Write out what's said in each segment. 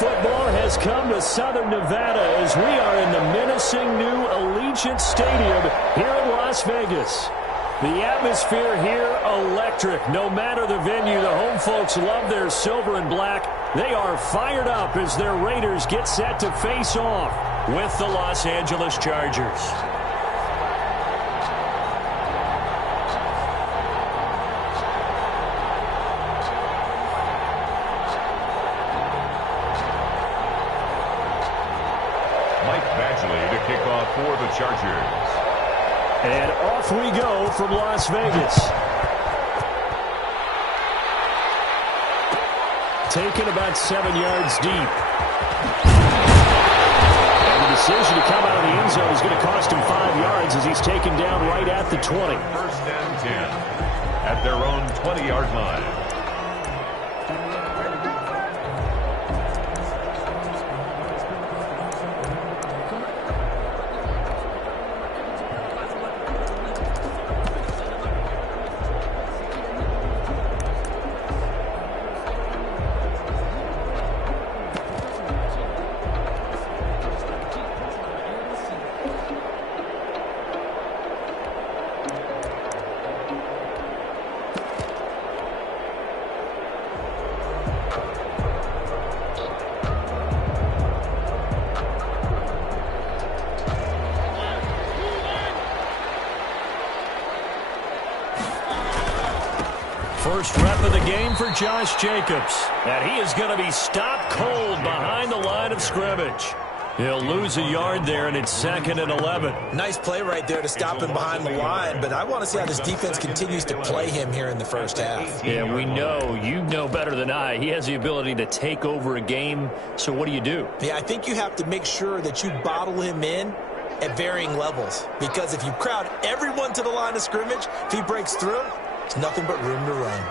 football has come to Southern Nevada as we are in the menacing new Allegiant Stadium here in Las Vegas. The atmosphere here, electric. No matter the venue, the home folks love their silver and black. They are fired up as their Raiders get set to face off with the Los Angeles Chargers. For the Chargers. And off we go from Las Vegas. Taken about 7 yards deep. And the decision to come out of the end zone is going to cost him 5 yards as he's taken down right at the 20. First and 10 at their own 20-yard line. First rep of the game for Josh Jacobs. And he is going to be stopped cold behind the line of scrimmage. He'll lose a yard there, and it's 2nd and 11. Nice play right there to stop him behind the line, but I want to see how this defense continues to play him here in the first half. Yeah, we know. You know better than I. He has the ability to take over a game, so what do you do? Yeah, I think you have to make sure that you bottle him in at varying levels, because if you crowd everyone to the line of scrimmage, if he breaks through, it's nothing but room to run.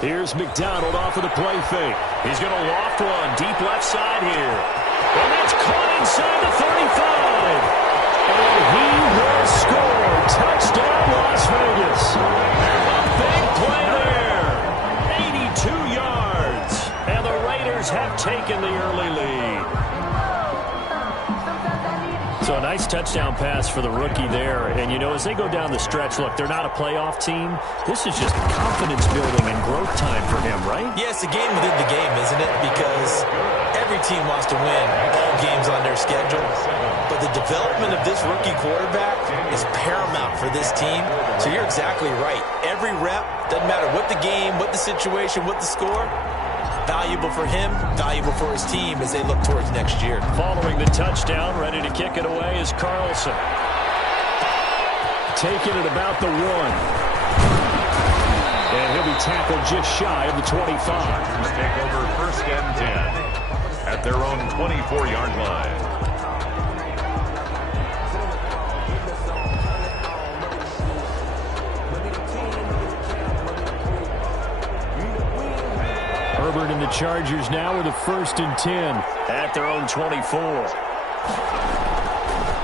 Here's McDonald off of the play fake. He's going to loft one deep left side here. And that's caught inside the 35. And he will score. Touchdown, Las Vegas. A big play there. 82 yards. And the Raiders have taken the early lead. So a nice touchdown pass for the rookie there. And, you know, as they go down the stretch, look, they're not a playoff team. This is just confidence building and growth time for him, right? Yeah, it's a game within the game, isn't it? Because every team wants to win all games on their schedule. But the development of this rookie quarterback is paramount for this team. So you're exactly right. Every rep, doesn't matter what the game, what the situation, what the score, valuable for him, valuable for his team as they look towards next year. Following the touchdown, ready to kick it away is Carlson. Taking it about the 1. And he'll be tackled just shy of the 25. Take over 1st and 10 at their own 24-yard line. Herbert and the Chargers now with a 1st and 10 at their own 24.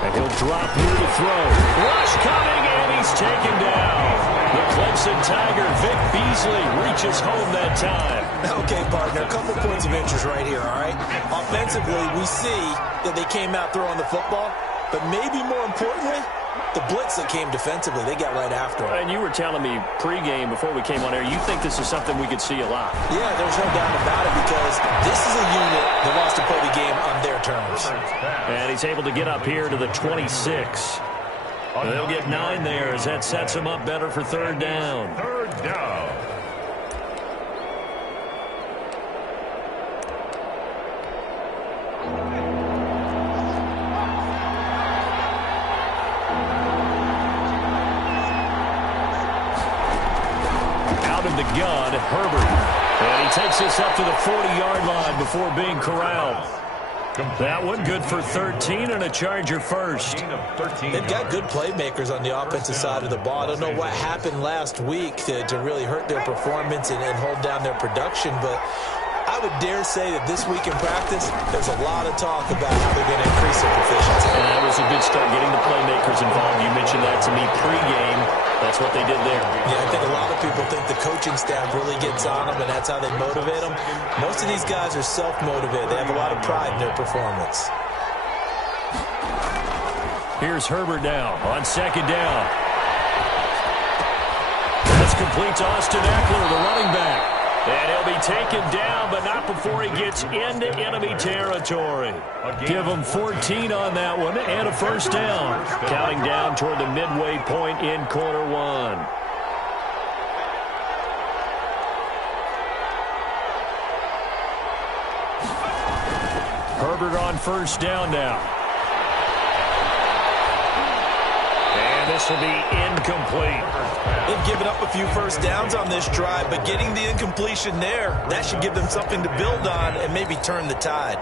And he'll drop here to throw. Rush coming, and he's taken down. The Clemson Tiger, Vic Beasley, reaches home that time. Okay, partner, a couple points of interest right here, all right? Offensively, we see that they came out throwing the football, but maybe more importantly, the blitz that came defensively, they got right after him. And you were telling me pregame before we came on air, you think this is something we could see a lot. Yeah, there's no doubt about it, because this is a unit that wants to play the game on their terms. And he's able to get up here to the 26. They'll get 9 there as that sets him up better for 3rd down. 3rd down. Out of the gun, Herbert. And he takes this up to the 40-yard line before being corralled. That one good for 13 and a Charger first. They've got good playmakers on the offensive side of the ball. I don't know what happened last week to really hurt their performance and hold down their production, but I would dare say that this week in practice, there's a lot of talk about how they're going to increase their proficiency. And that was a good start, getting the playmakers involved. You mentioned that to me pregame. That's what they did there. Yeah, I think a lot of people think the coaching staff really gets on them, and that's how they motivate them. Most of these guys are self-motivated. They have a lot of pride in their performance. Here's Herbert now on second down. That's complete to Austin Eckler, the running back. And he'll be taken down, but not before he gets into enemy territory. Give him 14 on that one and a first down. Counting down toward the midway point in quarter one. Herbert on first down now. And this will be incomplete. They've given up a few first downs on this drive, but getting the incompletion there, that should give them something to build on and maybe turn the tide.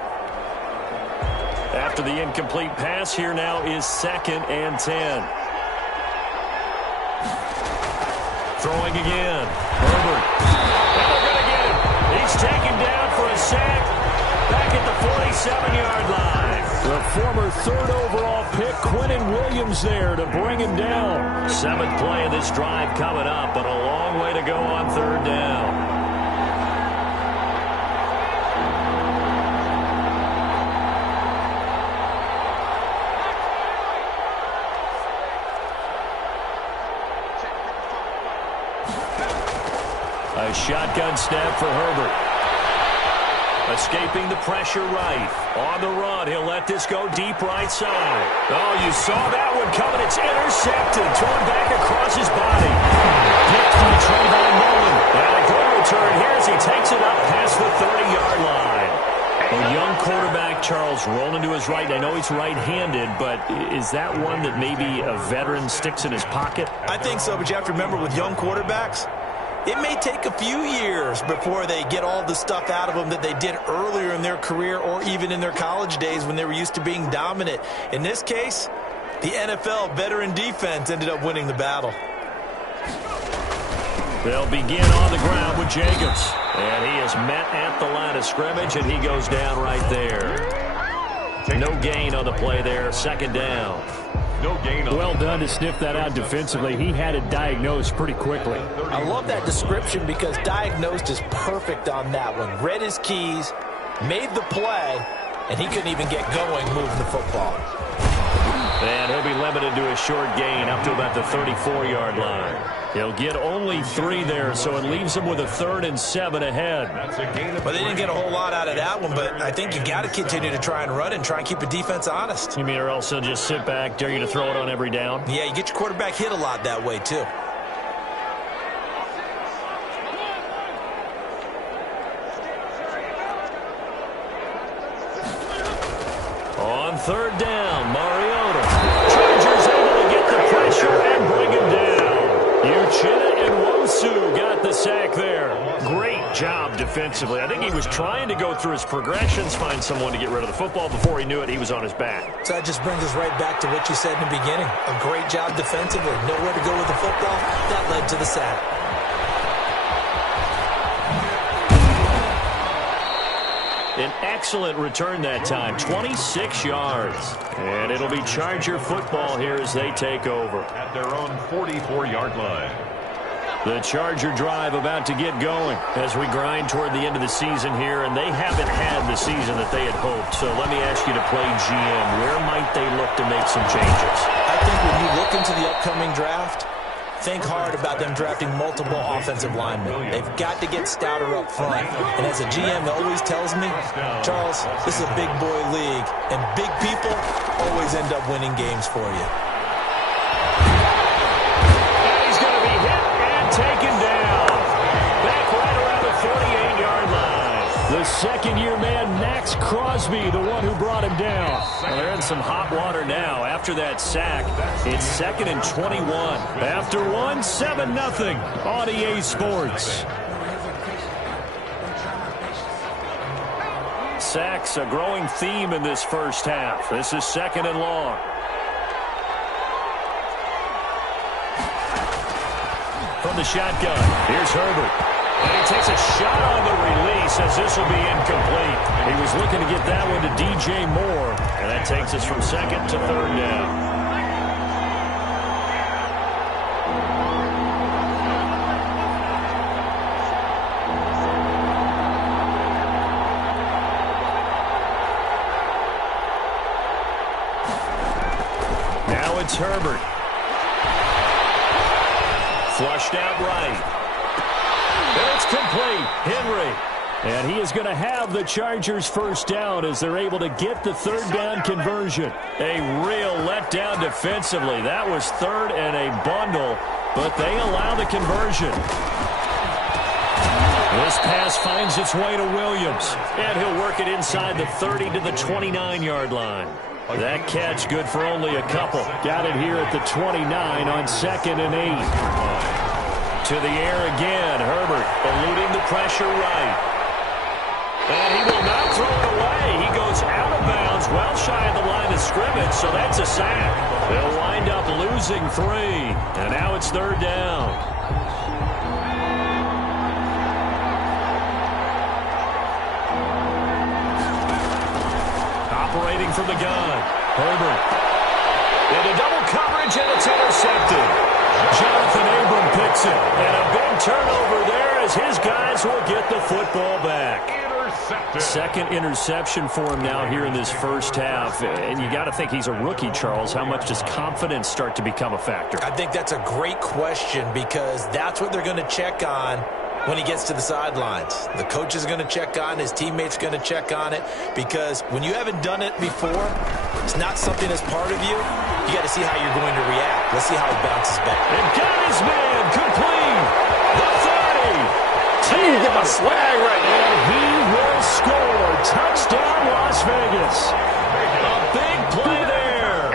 After the incomplete pass, here now is 2nd and 10. Throwing again. Herbert. And they're going to get him. He's taken down for a sack back at the 47-yard line. The former 3rd overall pick, Quinnen Williams, there to bring him down. 7th play of this drive coming up, but a long way to go on 3rd down. A shotgun snap for Herbert. Escaping the pressure right. On the run, he'll let this go deep right side. Oh, you saw that one coming. It's intercepted. Thrown back across his body. Picked by Trayvon Mullen. And a good return here as he takes it up past the 30-yard line. A young quarterback, Charles, rolling to his right. I know he's right-handed, but is that one that maybe a veteran sticks in his pocket? I think so, but you have to remember with young quarterbacks, it may take a few years before they get all the stuff out of them that they did earlier in their career or even in their college days when they were used to being dominant. In this case, the NFL veteran defense ended up winning the battle. They'll begin on the ground with Jacobs. And he is met at the line of scrimmage, and he goes down right there. No gain on the play there. 2nd down. No gain. Well done to sniff that out defensively. He had it diagnosed pretty quickly. I love that description because diagnosed is perfect on that one. Read his keys, made the play, and he couldn't even get going moving the football. And he'll be limited to a short gain up to about the 34-yard line. He'll get only 3 there, so it leaves him with a 3rd and 7 ahead. Well, they didn't get a whole lot out of that one, but I think you got to continue to try and run and try and keep the defense honest. You mean or else he'll just sit back, dare you to throw it on every down? Yeah, you get your quarterback hit a lot that way, too. On 3rd down, Mariota. Chargers able to get the pressure and bring him down. Uchenna and Wosu got the sack there. Great job defensively. I think he was trying to go through his progressions, find someone to get rid of the football. Before he knew it, he was on his back. So that just brings us right back to what you said in the beginning. A great job defensively. Nowhere to go with the football. That led to the sack. An excellent return that time, 26 yards. And it'll be Charger football here as they take over. At their own 44-yard line. The Charger drive about to get going as we grind toward the end of the season here, and they haven't had the season that they had hoped. So let me ask you to play GM. Where might they look to make some changes? I think when you look into the upcoming draft, think hard about them drafting multiple offensive linemen. They've got to get stouter up front. And as a GM that always tells me, Charles, this is a big boy league, and big people always end up winning games for you. And he's going to be hit and taken down. Back right around the 48-yard line. The second-year man, Max Crosby, the one who brought him down. Well, they're in some hot water now. After that sack, it's 2nd and 21. After one, 7-0 on EA Sports. Sacks, a growing theme in this first half. This is 2nd and long. From the shotgun, here's Herbert. And he takes a shot on the release as this will be incomplete. He was looking to get that one to DJ Moore. And that takes us from second to third down. It's Herbert. Flushed out right. And it's complete. Henry. And he is going to have the Chargers first down as they're able to get the third down conversion. A real letdown defensively. That was third and a bundle, but they allow the conversion. This pass finds its way to Williams, and he'll work it inside the 30 to the 29-yard line. That catch good for only a couple. Got it here at the 29 on 2nd and 8. To the air again. Herbert eluding the pressure right. And he will not throw it away. He goes out of bounds, well shy of the line of scrimmage, so that's a sack. They'll wind up losing 3. And now it's third down. Operating from the gun. Herbert. Into double coverage, and it's intercepted. Jonathan Abram picks it. And a big turnover there as his guys will get the football back. Second interception for him now here in this first half. And you got to think he's a rookie, Charles. How much does confidence start to become a factor? I think that's a great question because that's what they're going to check on when he gets to the sidelines. The coach is going to check on, his teammates going to check on it, because when you haven't done it before, it's not something that's part of you. You got to see how you're going to react. Let's see how he bounces back. And got his man complete. The 30. I need to get my swag right now. And he will score. Touchdown, Las Vegas. A big play there.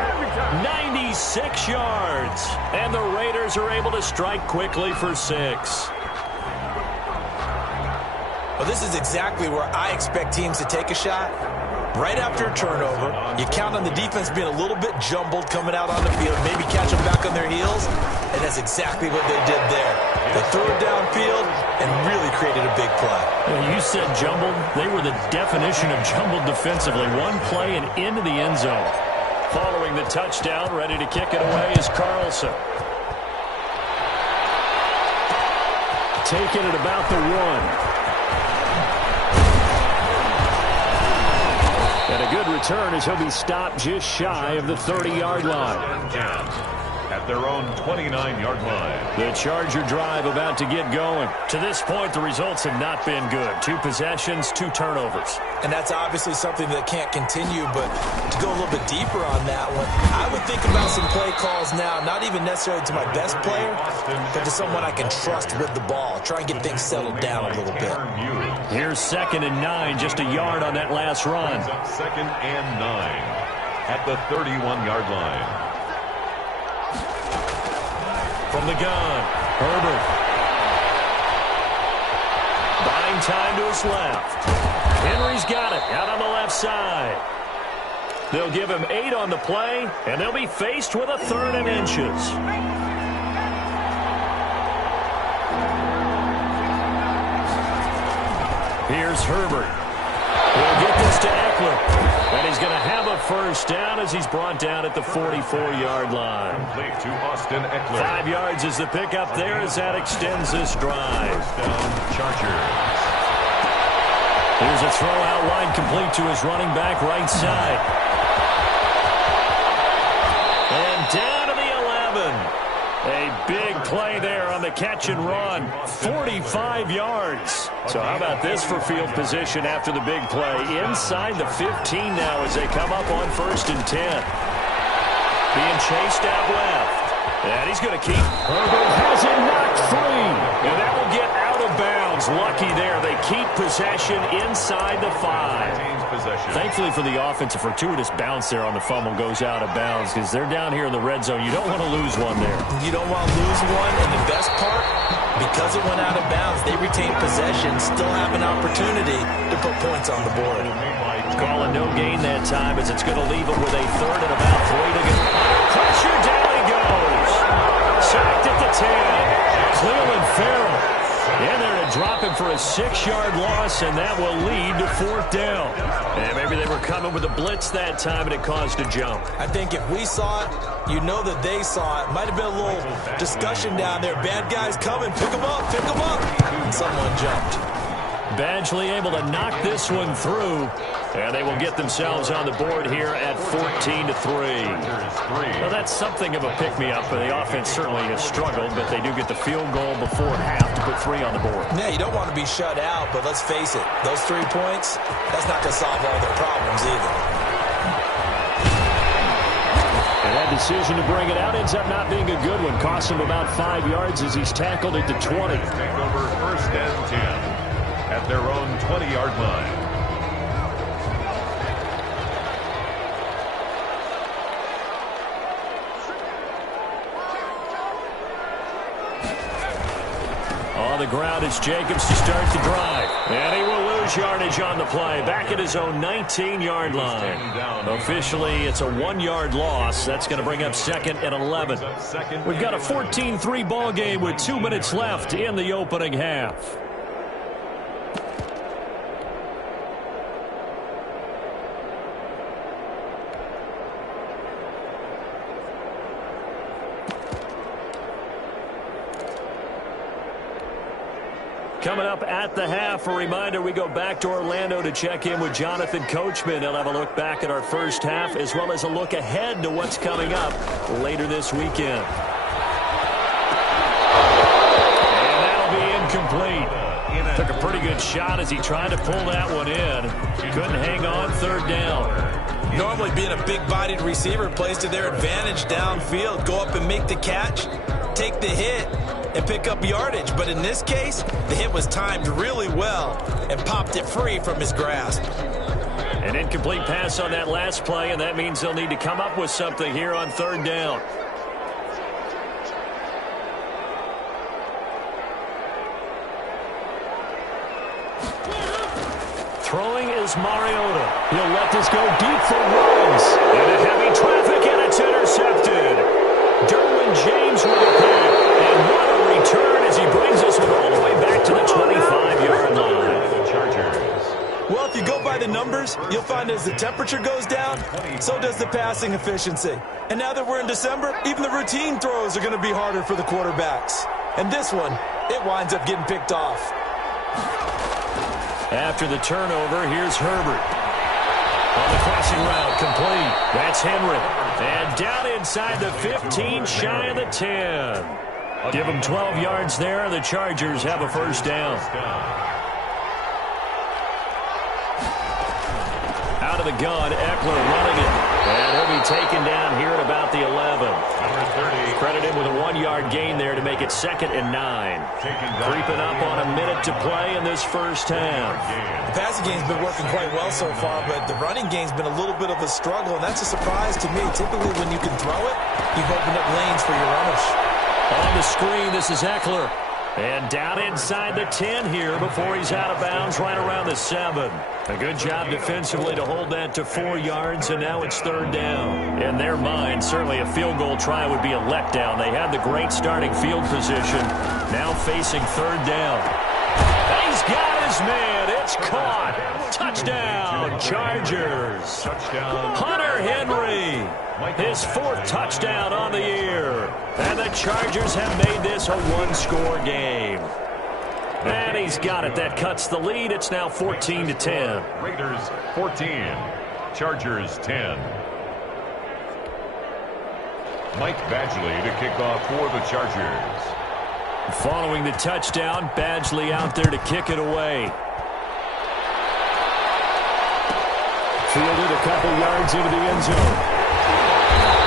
96 yards. And the Raiders are able to strike quickly for 6. Well, this is exactly where I expect teams to take a shot. Right after a turnover, you count on the defense being a little bit jumbled coming out on the field, maybe catch them back on their heels, and that's exactly what they did there. They threw it downfield and really created a big play. Well, you said jumbled. They were the definition of jumbled defensively. One play and into the end zone. Following the touchdown, ready to kick it away is Carlson. Taking it about the 1. And a good return as he'll be stopped just shy of the 30-yard line. At their own 29-yard line. The Charger drive about to get going. To this point, the results have not been good. 2 possessions, 2 turnovers. And that's obviously something that can't continue, but to go a little bit deeper on that one, I would think about some play calls now, not even necessarily to my best player, but to someone I can trust with the ball. Try and get things settled down a little bit. Here's 2nd and 9, just a yard on that last run. 2nd and 9 at the 31-yard line. From the gun, Herbert. Buying time to his left. Henry's got it out on the left side. They'll give him 8 on the play, and they'll be faced with a 3rd and inches. Here's Herbert. He'll get this to Eckler. And he's going to have a first down as he's brought down at the 44-yard line. Complete to Austin Eckler. 5 yards is the pickup there as that extends this drive. First down, Chargers. Here's a throw out line complete to his running back right side. And down to the 11. A big play there on the catch and run. 45 yards. So how about this for field position after the big play? Inside the 15 now as they come up on 1st and 10. Being chased out left. And he's going to keep. Herbert has it knocked free. And that will get out of bounds. Lucky there. They keep possession inside the 5. Thankfully for the offense, a fortuitous bounce there on the fumble goes out of bounds because they're down here in the red zone. You don't want to lose one there. You don't want to lose one. And the best part, because it went out of bounds, they retain possession, still have an opportunity to put points on the board. Calling no gain that time as it's going to leave him with a 3rd and about 3 to go. Pressure, down he goes. Sacked at the 10. Cleveland Farrell in there to drop him looking for a 6-yard loss, and that will lead to 4th down. And maybe they were coming with a blitz that time, and it caused a jump. I think if we saw it, you know that they saw it. Might have been a little discussion down there. Bad guys coming. Pick them up. Pick them up. And someone jumped. Badgley able to knock this one through, and they will get themselves on the board here at 14-3. Well, that's something of a pick-me-up. The offense certainly has struggled, but they do get the field goal before half to put 3 on the board. Yeah, you don't want to be shut out, but let's face it, those 3 points, that's not going to solve all their problems either. And that decision to bring it out ends up not being a good one. Cost him about 5 yards as he's tackled at the 20. Take over 1st and 10 at their own 20-yard line. On the ground is Jacobs to start the drive. And he will lose yardage on the play. Back at his own 19-yard line. Officially, it's a 1-yard loss. That's going to bring up 2nd and 11. We've got a 14-3 ball game with 2 minutes left in the opening half. Coming up at the half, a reminder, we go back to Orlando to check in with Jonathan Coachman. He'll have a look back at our first half as well as a look ahead to what's coming up later this weekend. And that'll be incomplete. Took a pretty good shot as he tried to pull that one in. Couldn't hang on 3rd down. Normally being a big-bodied receiver plays to their advantage downfield. Go up and make the catch, take the hit, and pick up yardage. But in this case, the hit was timed really well and popped it free from his grasp. An incomplete pass on that last play, and that means they'll need to come up with something here on 3rd down. Throwing is Mariota. He'll let this go deep for runs. Into heavy traffic, and it's intercepted. Derwin James with a pick. And what a return as he brings this one all the way back to the 25-yard line. Well, if you go by the numbers, you'll find as the temperature goes down, so does the passing efficiency. And now that we're in December, even the routine throws are going to be harder for the quarterbacks. And this one, it winds up getting picked off. After the turnover, here's Herbert. On the crossing route, complete. That's Henry. And down inside the 15, shy of the 10. Give them 12 yards there, and the Chargers have a 1st down. Out of the gun, Eckler running it. And he'll be taken down here at about the 11. Number 30. Credit him with a 1-yard gain there to make it 2nd and 9. Creeping up on a minute to play in this first half. The passing game's been working quite well so far, but the running game's been a little bit of a struggle, and that's a surprise to me. Typically, when you can throw it, you've opened up lanes for your runners. On the screen, this is Eckler. And down inside the 10 here before he's out of bounds right around the 7. A good job defensively to hold that to 4 yards, and now it's 3rd down. In their mind, certainly a field goal try would be a letdown. They had the great starting field position, now facing 3rd down. He's got his man. It's caught. Touchdown, Chargers. Touchdown. Hunter Henry. His 4th touchdown on the year. And the Chargers have made this a 1-score game. And he's got it. That cuts the lead. It's now 14-10. Raiders 14. Chargers 10. Mike Badgley to kick off for the Chargers. Following the touchdown, Badgley out there to kick it away. Fielded a couple yards into the end zone.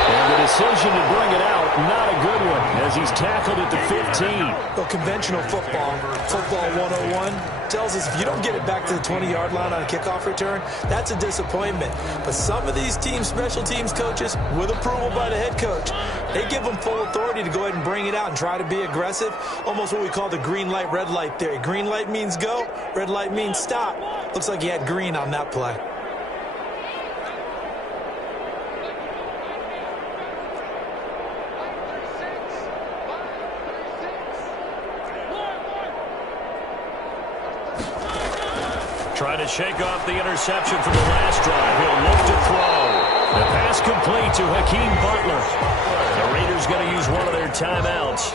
And the decision to bring it out, not a good one, as he's tackled at the 15. Well, conventional football 101, tells us if you don't get it back to the 20-yard line on a kickoff return, that's a disappointment. But some of these team special teams coaches, with approval by the head coach, they give them full authority to go ahead and bring it out and try to be aggressive, almost what we call the green light, red light theory. Green light means go, red light means stop. Looks like he had green on that play. to shake off the interception from the last drive. He'll look to throw. The pass complete to Hakeem Butler. The Raiders going to use one of their timeouts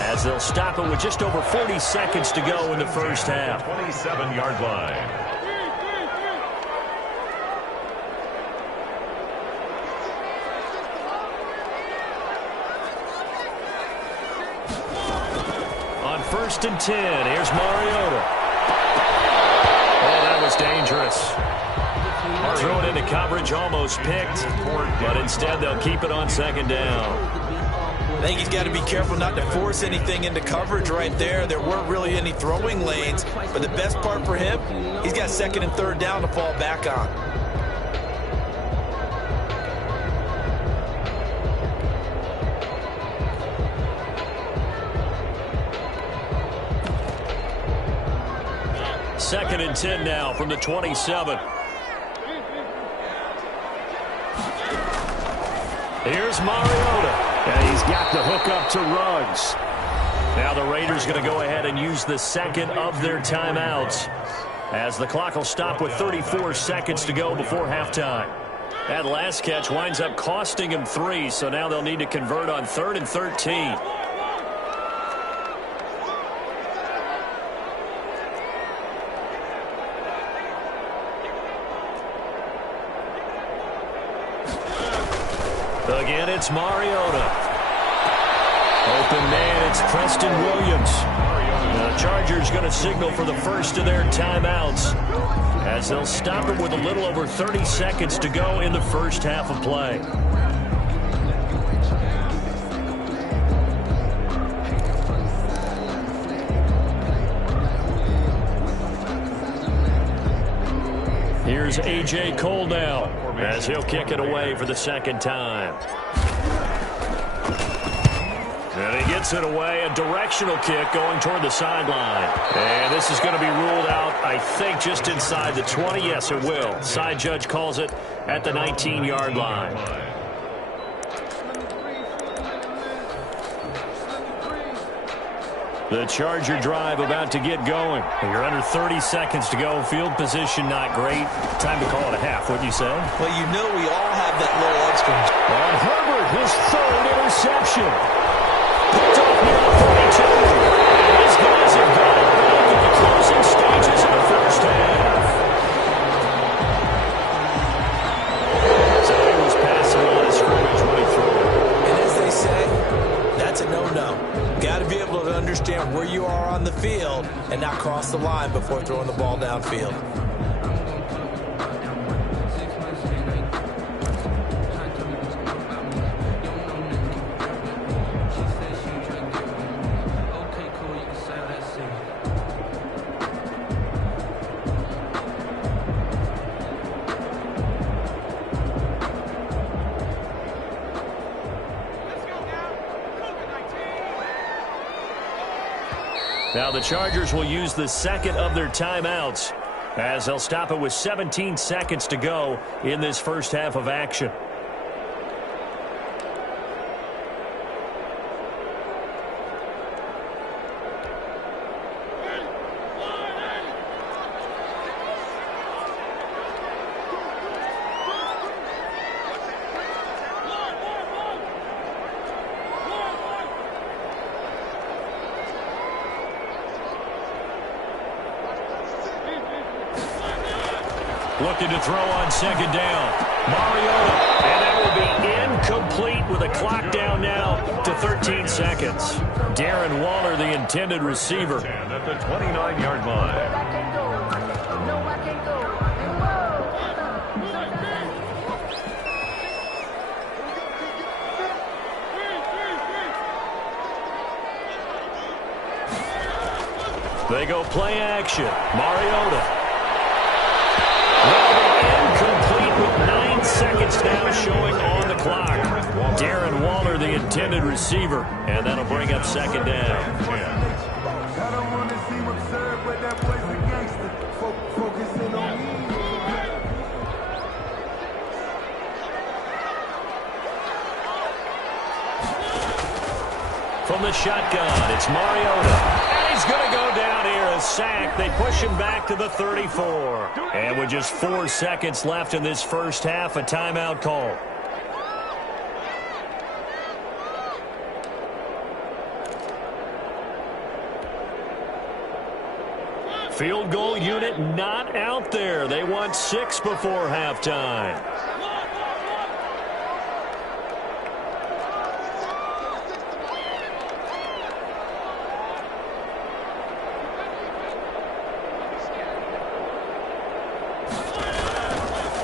as they'll stop it with just over 40 seconds to go in the first half. 27-yard line. On 1st and 10, here's Mariota. Oh, that was dangerous. Throw it into coverage, almost picked, but instead they'll keep it on 2nd down. I think he's got to be careful not to force anything into coverage right there. There weren't really any throwing lanes, but the best part for him, he's got 2nd and 3rd down to fall back on. Second and 10 now from the 27. Here's Mariota. And he's got the hook up to Ruggs. Now the Raiders going to go ahead and use the second of their timeouts as the clock will stop with 34 seconds to go before halftime. That last catch winds up costing him 3, so now they'll need to convert on 3rd and 13. Again, it's Mariota. Open man, it's Preston Williams. The Chargers going to signal for the first of their timeouts as they'll stop it with a little over 30 seconds to go in the first half of play. Here's A.J. Cole now as he'll kick it away for the 2nd time. And he gets it away, a directional kick going toward the sideline. And this is going to be ruled out, I think, just inside the 20. Yes, it will. Side judge calls it at the 19-yard line. The Charger drive about to get going. You're under 30 seconds to go. Field position not great. Time to call it a half, wouldn't you say? Well, you know we all have that little extra. On Herbert, his 3rd interception. Picked off near the 42. And these guys have got it back in the closing stages of the first half. So he was passing on his scrimmage when he threw it. And as they say, that's a no-no. Got to be able to understand where you are on the field and not cross the line before throwing the ball downfield. Now the Chargers will use the second of their timeouts as they'll stop it with 17 seconds to go in this first half of action. Looking to throw on 2nd down. Mariota. And that will be incomplete with a clock down now to 13 seconds. Darren Waller, the intended receiver. And at the 29-yard line. They go play action. Mariota. Incomplete with 9 seconds now showing on the clock. Darren Waller, the intended receiver, and that'll bring up 2nd down. From the shotgun, it's Mariota. And he's going to go down here, a sack. They push him back to the 34. And with just 4 seconds left in this first half, a timeout call. Field goal unit not out there. They want 6 before halftime.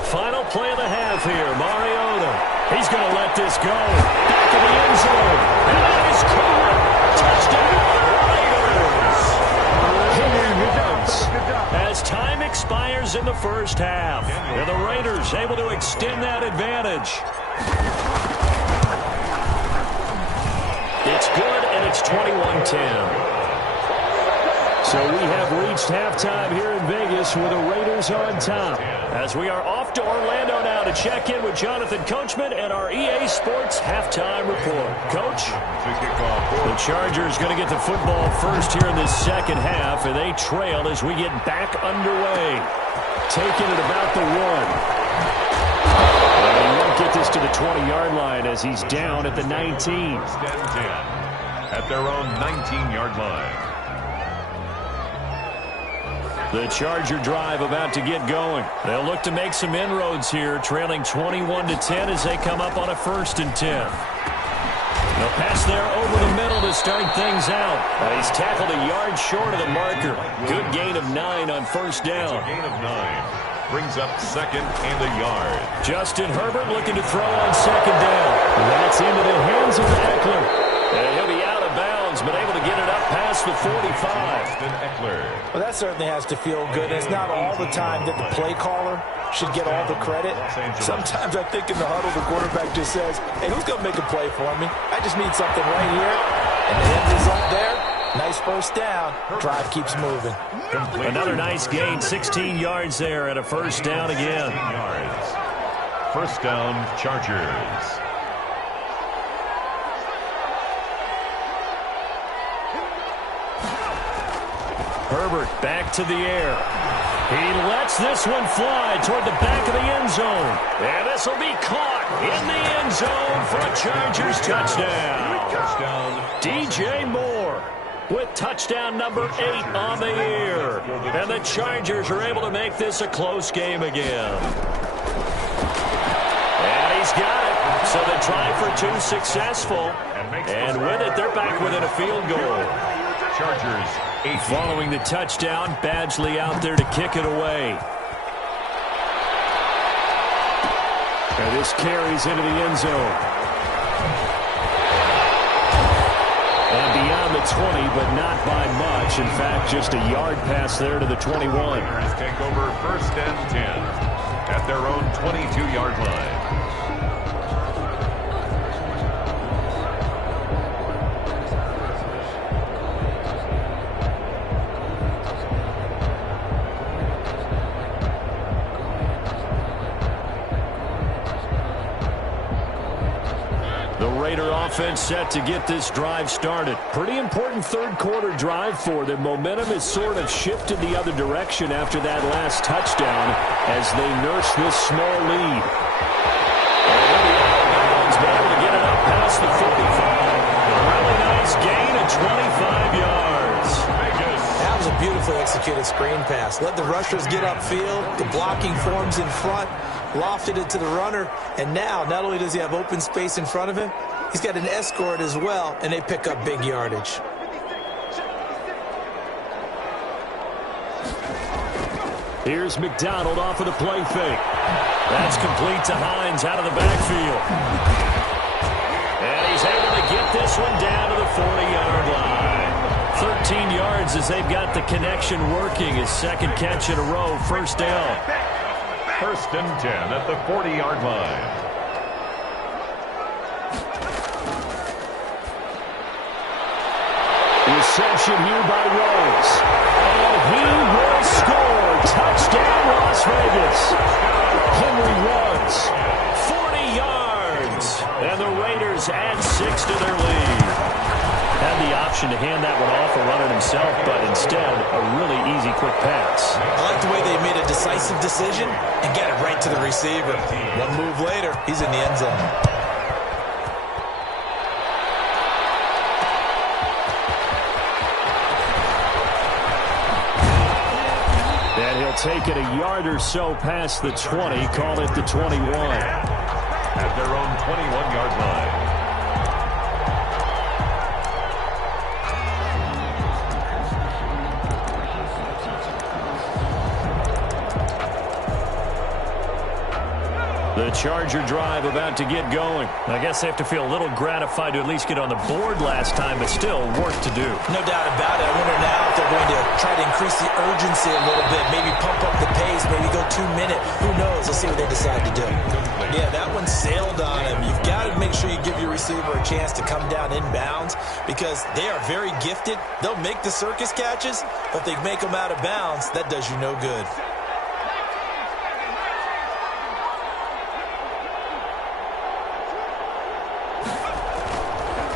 Final play of the half here. Mariota. He's going to let this go. Back of the end zone. And that is caught. Touchdown, Raiders. As time expires in the first half, and the Raiders able to extend that advantage. It's good, and it's 21-10. So we have reached halftime here in Vegas with the Raiders on top. As we are off to Orlando now to check in with Jonathan Coachman and our EA Sports halftime report. Coach? The Chargers going to get the football first here in this second half, and they trail as we get back underway. Taking it about the 1. And he won't get this to the 20-yard line as he's down at the 19. At their own 19-yard line. The Charger drive about to get going. They'll look to make some inroads here, trailing 21-10 as they come up on a 1st and 10. They'll pass there over the middle to start things out. He's tackled a yard short of the marker. Good gain of 9 on first down. Gain of 9. Brings up 2nd and a yard. Justin Herbert looking to throw on 2nd down. That's into the hands of Eckler. And he'll be out of bounds, but able to get it up past the 45. Well, that certainly has to feel good. It's not all the time that the play caller should get all the credit. Sometimes I think in the huddle, the quarterback just says, hey, who's going to make a play for me? I just need something right here. And the end result there, nice first down. Drive keeps moving. Another nice gain, 16 yards there, and a first down again. First down, Chargers. Herbert back to the air. He lets this one fly toward the back of the end zone. And this will be caught in the end zone for a Chargers touchdown. DJ Moore with touchdown number 8 on the year. And the Chargers are able to make this a close game again. And he's got it. So the try for 2 successful. And with it, they're back within a field goal. Chargers. Following the touchdown, Badgley out there to kick it away. And this carries into the end zone. And beyond the 20, but not by much. In fact, just a yard pass there to the 21. Take over 1st and 10 at their own 22-yard line. Offense set to get this drive started. Pretty important third quarter drive for them. Momentum has sort of shifted the other direction after that last touchdown as they nurse this small lead. And they'll be out of bounds, but able to get it up past the 45. A really nice gain of 25 yards. That was a beautifully executed screen pass. Let the rushers get upfield. The blocking forms in front. Lofted it to the runner. And now, not only does he have open space in front of him, he's got an escort as well, and they pick up big yardage. Here's McDonald off of the play fake. That's complete to Hines out of the backfield. And he's able to get this one down to the 40-yard line. 13 yards as they've got the connection working. His second catch in a row, first down. 1st and 10 at the 40-yard line. Reception here by Rose. And he will score. Touchdown, Las Vegas. Henry runs 40 yards. And the Raiders add 6 to their lead. And the option to hand that one off or run it himself, but instead, a really easy, quick pass. I like the way they made a decisive decision and get it right to the receiver. One move later, he's in the end zone. And he'll take it a yard or so past the 20, call it the 21. At their own 21-yard line. The Charger drive about to get going. I guess they have to feel a little gratified to at least get on the board last time, but still work to do. No doubt about it. I wonder now if they're going to try to increase the urgency a little bit, maybe pump up the pace, maybe go 2-minute. Who knows? Let's see what they decide to do. Yeah, that one sailed on him. You've got to make sure you give your receiver a chance to come down inbounds because they are very gifted. They'll make the circus catches, but if they make them out of bounds, that does you no good.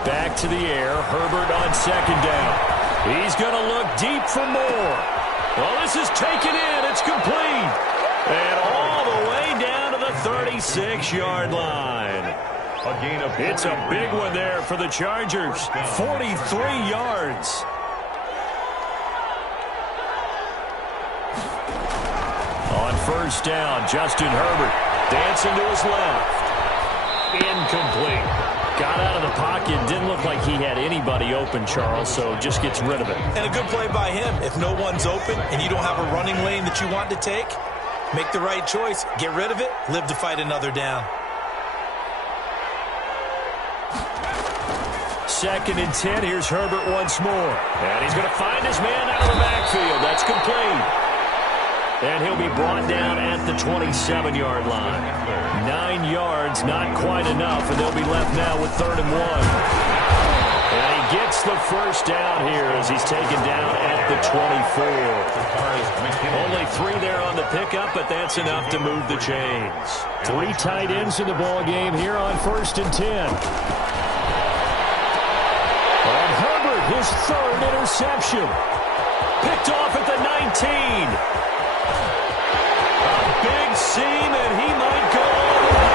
Back to the air. Herbert on second down. He's going to look deep for more. Well, this is taken in. It's complete. And all the way down to the 36-yard line. A gain of It's a big one there for the Chargers. 43 yards. On first down, Justin Herbert dancing to his left. Incomplete. Got out of the pocket. Didn't look like he had anybody open, Charles, so just gets rid of it. And a good play by him. If no one's open and you don't have a running lane that you want to take, make the right choice. Get rid of it. Live to fight another down. 2nd and 10. Here's Herbert once more. And he's going to find his man out of the backfield. That's complete. And he'll be brought down at the 27-yard line. 9 yards, not quite enough, and they'll be left now with 3rd and 1. And he gets the first down here as he's taken down at the 24. Only 3 there on the pickup, but that's enough to move the chains. 3 tight ends in the ball game here on 1st and 10. And Herbert, his 3rd interception. Picked off at the 19. Big seam, and he might go all the way.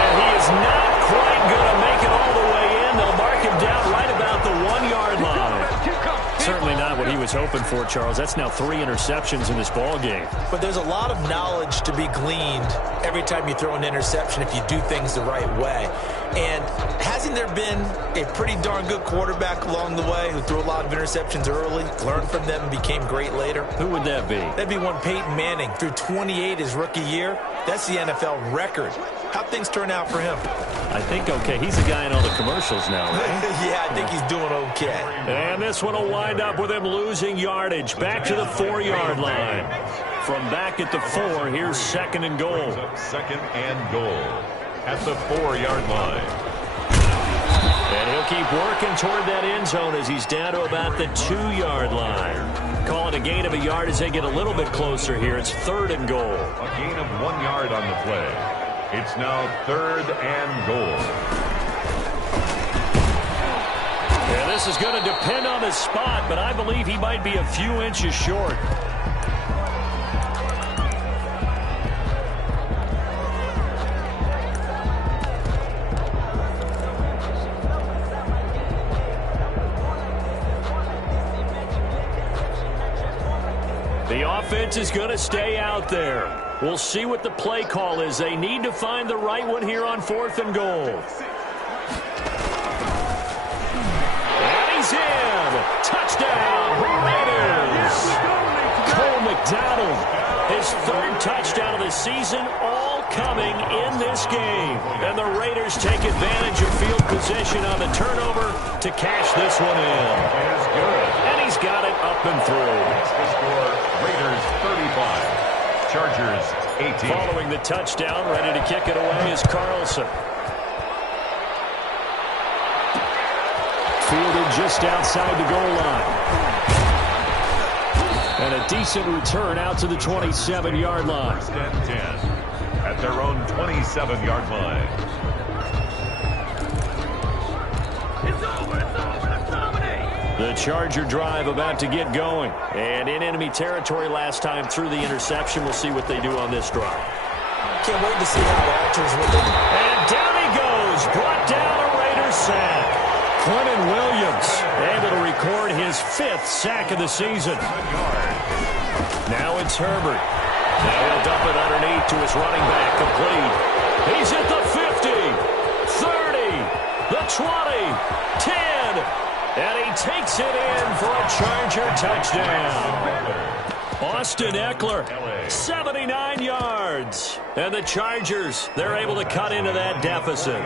And he is not quite going to make it all the way in. They'll mark him down right about the 1-yard line. Certainly not what he was hoping for, Charles. That's now 3 interceptions in this ball game. But there's a lot of knowledge to be gleaned every time you throw an interception if you do things the right way. And hasn't there been a pretty darn good quarterback along the way who threw a lot of interceptions early, learned from them, and became great later? Who would that be? That'd be one Peyton Manning. Threw 28 his rookie year. That's the NFL record. How'd things turn out for him? I think okay. He's the guy in all the commercials now, right? Yeah, I think he's doing okay. And this one will wind up with him losing yardage. Back to the 4-yard line. From back at the 4, here's 2nd and goal. 2nd and goal at the 4-yard line. And he'll keep working toward that end zone as he's down to about the 2-yard line. Call it a gain of a yard as they get a little bit closer here. It's 3rd and goal. A gain of 1 yard on the play. It's now 3rd and goal. Yeah, this is going to depend on his spot, but I believe he might be a few inches short. The offense is going to stay out there. We'll see what the play call is. They need to find the right one here on 4th and goal. And he's in. Touchdown, Raiders. Cole McDonald, his 3rd touchdown of the season, all coming in this game. And the Raiders take advantage of field position on the turnover to cash this one in. That is good. And he's got it up and through. That's the score. Raiders 35. Chargers 18. Following the touchdown, ready to kick it away is Carlson. Fielded just outside the goal line. And a decent return out to the 27-yard line. 1st and 10 at their own 27-yard line. It's over, it's over, it's over. The Charger drive about to get going. And in enemy territory last time through the interception. We'll see what they do on this drive. Can't wait to see how it alters what they do. And down he goes. Brought down a Raiders sack. Quentin Williams able to record his 5th sack of the season. Now it's Herbert. Now he'll dump it underneath to his running back. Complete. He's at the 50, 30, the 20, 10, and he takes it in for a Charger touchdown. Austin Eckler, 79 yards. And the Chargers, they're able to cut into that deficit.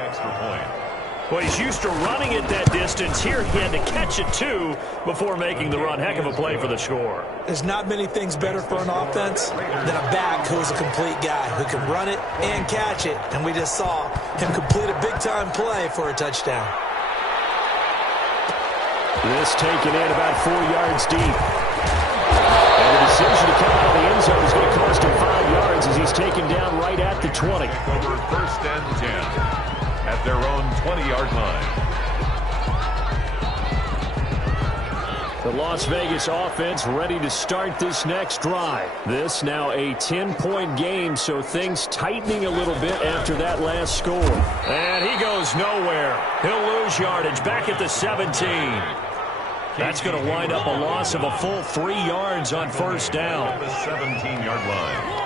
Well, he's used to running it that distance. Here he had to catch it, too, before making the run. Heck of a play for the score. There's not many things better for an offense than a back who's a complete guy who can run it and catch it. And we just saw him complete a big-time play for a touchdown. This taken in about 4 yards deep. And the decision to come out of the end zone is going to cost him 5 yards as he's taken down right at the 20. Over 1st and 10 at their own 20-yard line. The Las Vegas offense ready to start this next drive. This now a 10-point game, so things tightening a little bit after that last score. And he goes nowhere. He'll lose yardage back at the 17. That's going to wind up a loss of a full 3 yards on 1st down. The 17-yard line.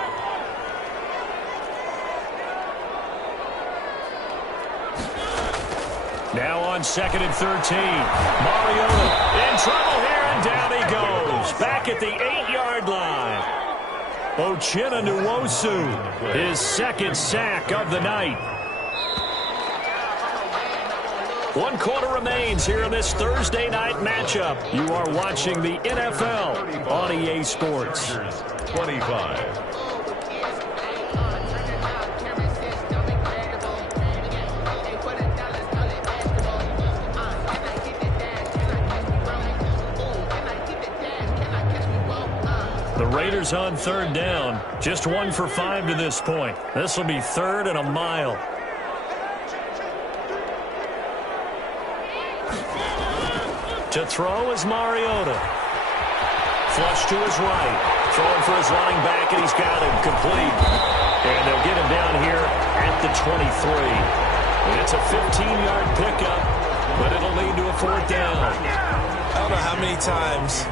Now on 2nd and 13. Mariota in trouble here, and down he goes. Back at the 8-yard line. Uchenna Nwosu, his 2nd sack of the night. 1 quarter remains here in this Thursday night matchup. You are watching the NFL on EA Sports. 25. The Raiders on 3rd down. Just 1 for 5 to this point. This will be 3rd and a mile. To throw is Mariota. Flush to his right. Throwing for his running back, and he's got him complete. And they'll get him down here at the 23. And it's a 15-yard pickup, but it'll lead to a 4th down. I don't know how many times,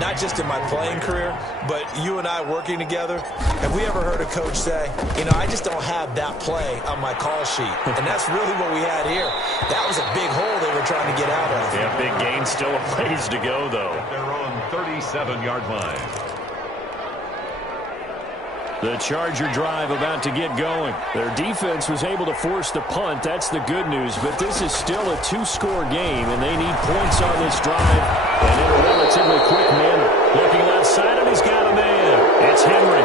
not just in my playing career, but you and I working together, have we ever heard a coach say, you know, I just don't have that play on my call sheet. And that's really what we had here. That was a big hole they were trying to get out of. Yeah, big gain, still a ways to go, though. Their own 37-yard line. The Charger drive about to get going. Their defense was able to force the punt. That's the good news. But this is still a 2-score game, and they need points on this drive. And in a relatively quick manner. Looking left side, and he's got a man. It's Henry.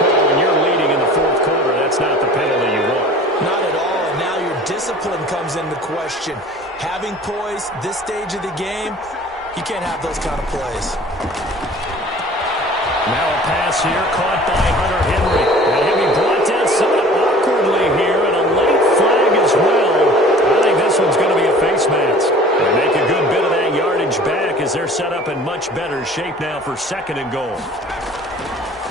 Well, when you're leading in the 4th quarter, that's not the penalty you want. Not at all. And now your discipline comes into question. Having poise this stage of the game, you can't have those kind of plays. Now a pass here, caught by Hunter Henry. And he'll be brought down somewhat awkwardly here, and a late flag as well. I think this one's going to be a face mask. They make a good bit of that yardage back as they're set up in much better shape now for 2nd and goal.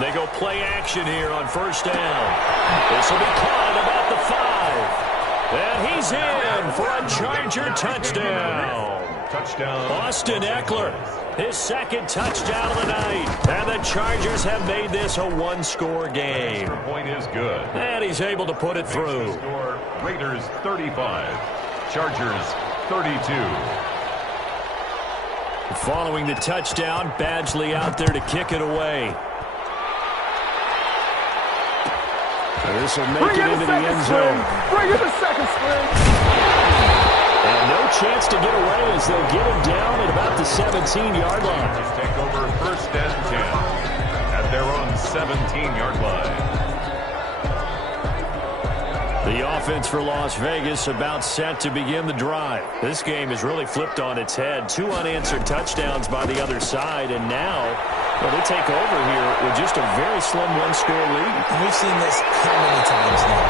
They go play action here on 1st down. This will be caught at about the 5. And he's in for a Charger touchdown. Touchdown. Austin Eckler, his 2nd touchdown of the night. And the Chargers have made this a 1-score game. Extra point is good. And he's able to put it through. Score, Raiders 35, Chargers 32. Following the touchdown, Badgley out there to kick it away. This will make it into the end zone. Bring in the 2nd swing. And no chance to get away as they'll get him down at about the 17-yard line. Just take over 1st and 10 at their own 17-yard line. The offense for Las Vegas about set to begin the drive. This game has really flipped on its head. 2 unanswered touchdowns by the other side, and now, well, they take over here with just a very slim 1-score lead. And we've seen this how many times now?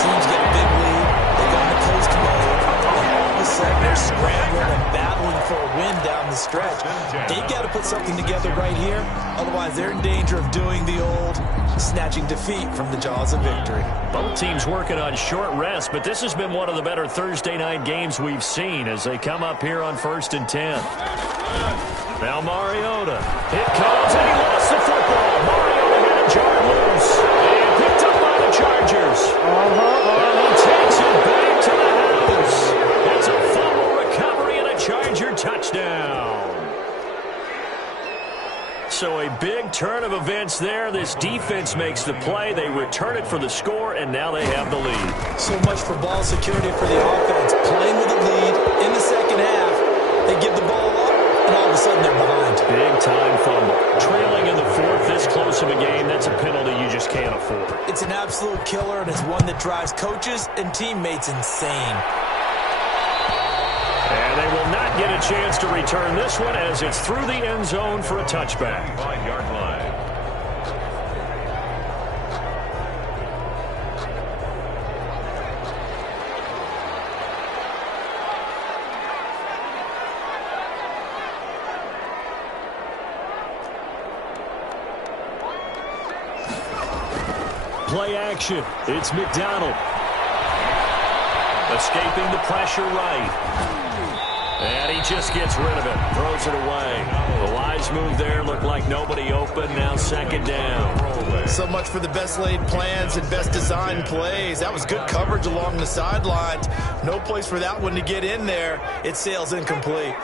Teams get a big lead, they go into post mode, and all of a set. They're scrambling and battling for a win down the stretch. They've got to put something together right here. Otherwise, they're in danger of doing the old snatching defeat from the jaws of victory. Both teams working on short rest, but this has been one of the better Thursday night games we've seen as they come up here on 1st and 10. Now Mariota. It comes, and he lost the football. Mariota had it jarred loose. And picked up by the Chargers. And he takes it back to the house. It's a fumble recovery and a Charger touchdown. So a big turn of events there. This defense makes the play. They return it for the score, and now they have the lead. So much for ball security for the offense. Playing with a lead in the second half. They give the ball up, and all of a sudden they're behind. Big-time fumble. Trailing in the fourth, this close of a game, that's a penalty you just can't afford. It's an absolute killer, and it's one that drives coaches and teammates insane. And they will not get a chance to return this one as it's through the end zone for a touchback. 5-yard line. Play action. It's McDonald. Escaping the pressure right. And he just gets rid of it. Throws it away. The wise move there. Looked like nobody open. Now second down. So much for the best laid plans and best designed plays. That was good coverage along the sidelines. No place for that one to get in there. It sails incomplete.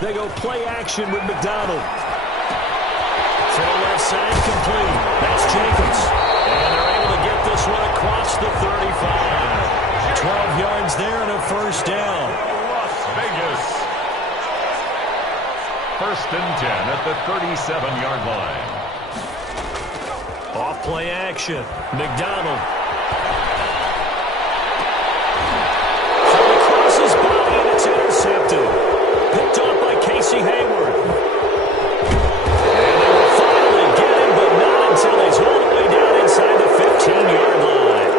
They go play action with McDonald. Throw left side complete. That's Jacobs. And they're able to get this one across the 35. 12 yards there and a first down. Las Vegas. 1st and 10 at the 37-yard line. Off play action. McDonald. Throw across his body and it's intercepted. Picked off by Casey Hayward. And they will finally get him, but not until he's all the way down inside the 15-yard line.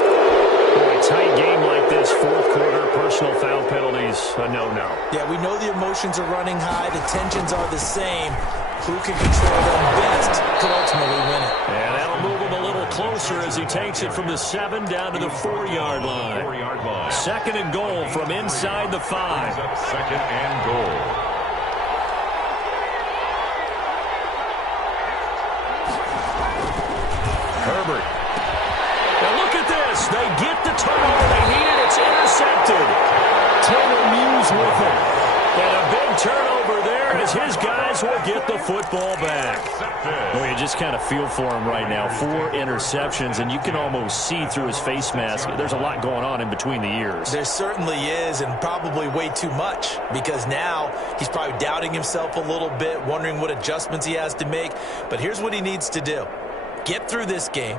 Boy, a tight game like this, fourth quarter, personal foul penalties, a no-no. Yeah, we know the emotions are running high. The tensions are the same. Who can control them best could ultimately win it. And that'll move him a little closer as he takes it from the 7 down to the 4-yard line. 4-yard line. Second and goal from inside the 5. Second and goal. Herbert. Now look at this. They get the turnover they needed. It's intercepted. Taylor Muse with it. And a big turnover there as his guys will get the football back. Well, you just kind of feel for him right now. 4 interceptions, and you can almost see through his face mask. There's a lot going on in between the ears. There certainly is, and probably way too much, because now he's probably doubting himself a little bit, wondering what adjustments he has to make. But here's what he needs to do. Get through this game,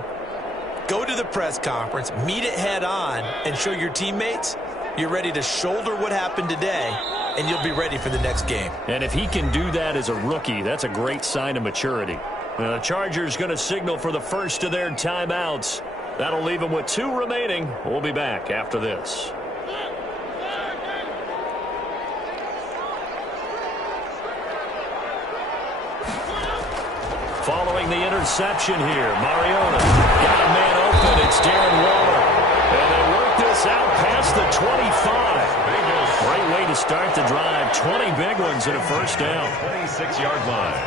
go to the press conference, meet it head on, and show your teammates you're ready to shoulder what happened today, and you'll be ready for the next game. And if he can do that as a rookie, that's a great sign of maturity. The Chargers going to signal for the first of their timeouts. That'll leave them with 2 remaining. We'll be back after this. Following the interception here, Mariota got a man open. It's Darren Waller. And they work this out past the 25. Great way to start the drive. 20 big ones and a first down. 26-yard line.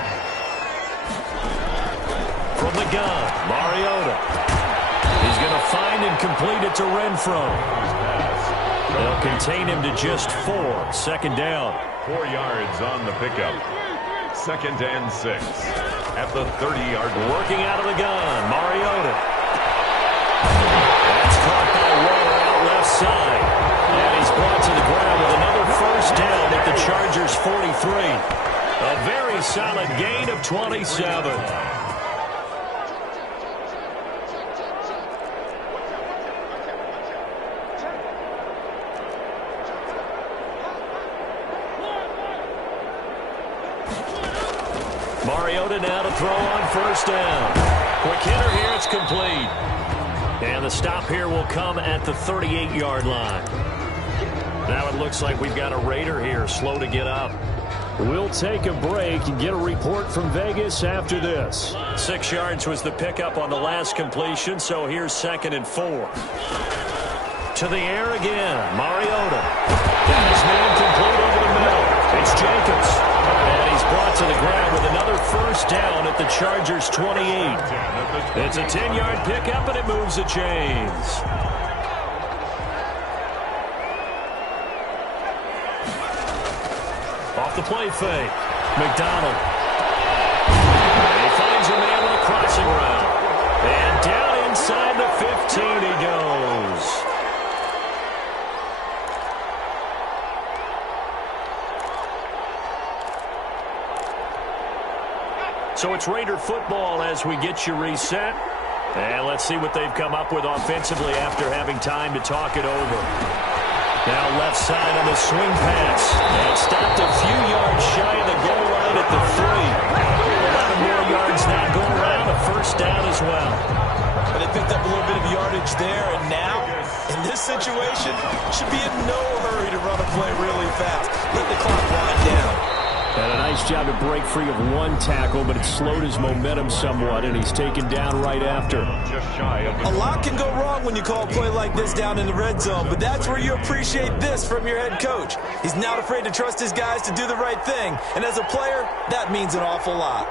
From the gun, Mariota. He's going to find and complete it to Renfro. They'll contain him to just 4. Second down. 4 yards on the pickup. 2nd and 6 at the 30-yard line. Working out of the gun, Mariota. That's caught by Waller out left side. And he's brought to the ground with another first down at the Chargers 43. A very solid gain of 27. Mariota now to throw on first down. Quick hitter here, it's complete. And the stop here will come at the 38-yard line. Now it looks like we've got a Raider here, slow to get up. We'll take a break and get a report from Vegas after this. 6 yards was the pickup on the last completion, so here's 2nd and 4. To the air again, Mariota. Got his man complete over the middle. It's Jacobs. And he's brought to the ground with another first down at the Chargers' 28. It's a 10-yard pickup, and it moves the chains. Off the play fake. McDonald. And he finds a man with a crossing route. And down inside the 15 he goes. So it's Raider football as we get you reset. And let's see what they've come up with offensively after having time to talk it over. Now left side on the swing pass. And stopped a few yards shy of the goal line at the 3. 11 more yards now go around. A first down as well. But they picked up a little bit of yardage there. And now, in this situation, should be in no hurry to run a play really fast. Let the clock wind down. And a nice job to break free of one tackle, but it slowed his momentum somewhat, and he's taken down right after. A lot can go wrong when you call a play like this down in the red zone, but that's where you appreciate this from your head coach. He's not afraid to trust his guys to do the right thing, and as a player, that means an awful lot.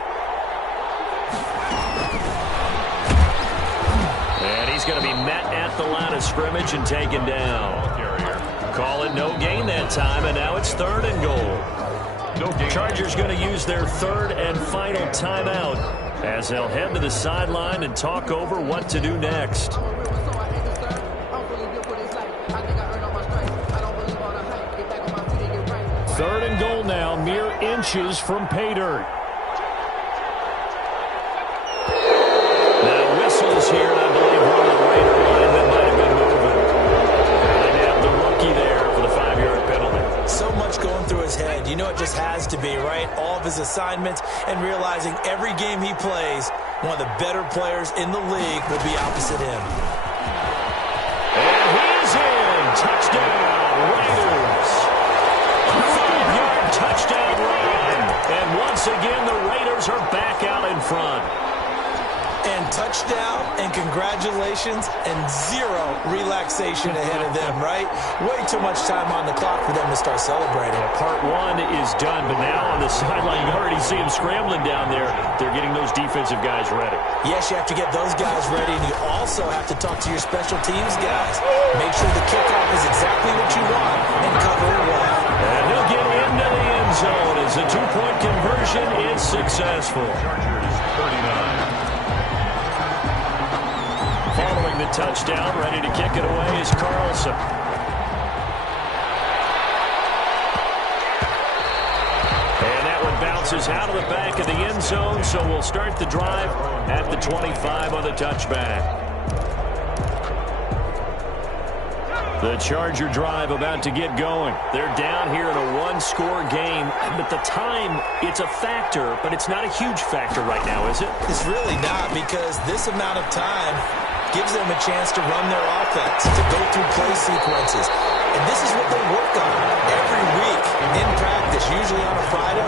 And he's going to be met at the line of scrimmage and taken down. Call it no gain that time, and now it's 3rd and goal. Chargers going to use their 3rd and final timeout as they'll head to the sideline and talk over what to do next. 3rd and goal now, mere inches from pay dirt. Now whistles here, and I believe one of the Raider linemen might have been moving. They have the rookie there for the 5-yard penalty. So much going through his head. You know it just has to be, right? All of his assignments and realizing every game he plays, one of the better players in the league will be opposite him. And he's in. Touchdown, Raiders. 5-yard touchdown run. And once again, the Raiders are back out in front. And touchdown and congratulations and zero relaxation ahead of them, right? Way too much time on the clock for them to start celebrating. Part 1 is done, but now on the sideline, you already see them scrambling down there. They're getting those defensive guys ready. Yes, you have to get those guys ready, and you also have to talk to your special teams guys. Make sure the kickoff is exactly what you want and cover it well. And he'll get into the end zone as the 2-point conversion is successful. Chargers 39. Following the touchdown, ready to kick it away is Carlson. And that one bounces out of the back of the end zone, so we'll start the drive at the 25 on the touchback. The Charger drive about to get going. They're down here in a 1-score game, but the time, it's a factor, but it's not a huge factor right now, is it? It's really not, because this amount of time gives them a chance to run their offense, to go through play sequences. And this is what they work on every week in practice, usually on a Friday.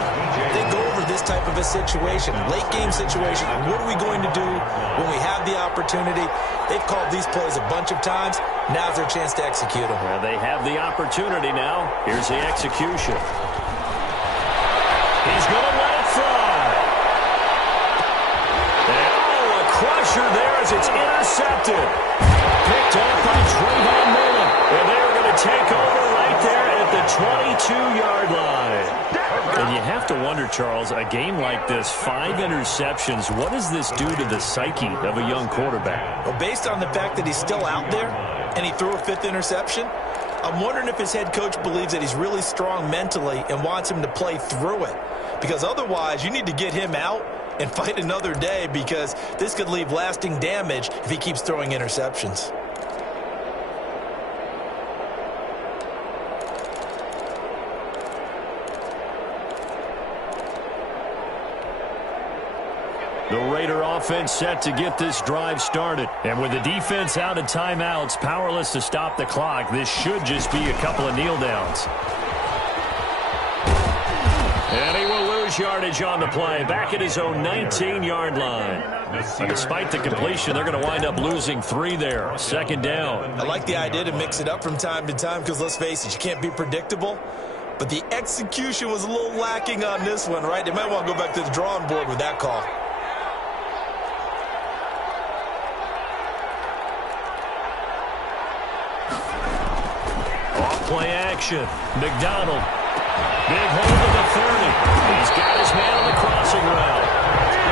They go over this type of a situation, late-game situation. What are we going to do when we have the opportunity? They've called these plays a bunch of times. Now's their chance to execute them. Well, they have the opportunity now. Here's the execution. He's going to let it fly. And, oh, a crusher there as it's intercepted. Picked up by Trayvon Mullen. And they're going to take over right there at the 22-yard line. And you have to wonder, Charles, a game like this, 5 interceptions, what does this do to the psyche of a young quarterback? Well, based on the fact that he's still out there and he threw a 5th interception, I'm wondering if his head coach believes that he's really strong mentally and wants him to play through it. Because otherwise, you need to get him out and fight another day, because this could leave lasting damage if he keeps throwing interceptions. The The Raider offense set to get this drive started. And with the defense out of timeouts, powerless to stop the clock, this should just be a couple of kneel downs. And he will lose yardage on the play, back at his own 19-yard line. And despite the completion, they're going to wind up losing 3 there. Second down. I like the idea to mix it up from time to time because, let's face it, you can't be predictable. But the execution was a little lacking on this one, right? They might want to go back to the drawing board with that call. Off-play action. McDonald. Big hold of the 30. He's got his man on the crossing route.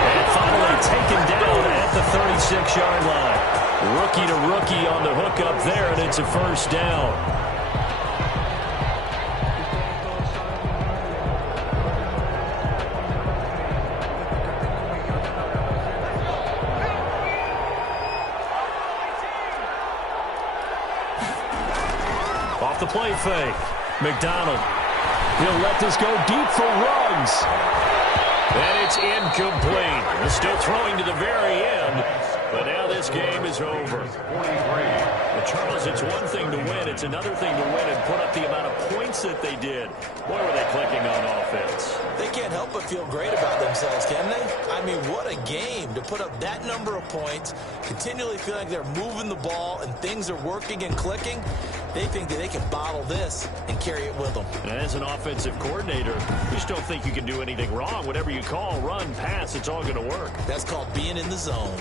And finally taken down at the 36-yard line. Rookie to rookie on the hook up there, and it's a first down. Off the play fake. McDonald. He'll let this go deep for Ruggs. And it's incomplete. They're still throwing to the very end. But now this game is over. But Charles, it's one thing to win. It's another thing to win and put up the amount of points that they did. Boy, were they clicking on offense. They can't help but feel great about themselves, can they? I mean, what a game to put up that number of points, continually feeling like they're moving the ball and things are working and clicking. They think that they can bottle this and carry it with them. And as an offensive coordinator, you just don't think you can do anything wrong. Whatever you call, run, pass, it's all going to work. That's called being in the zone.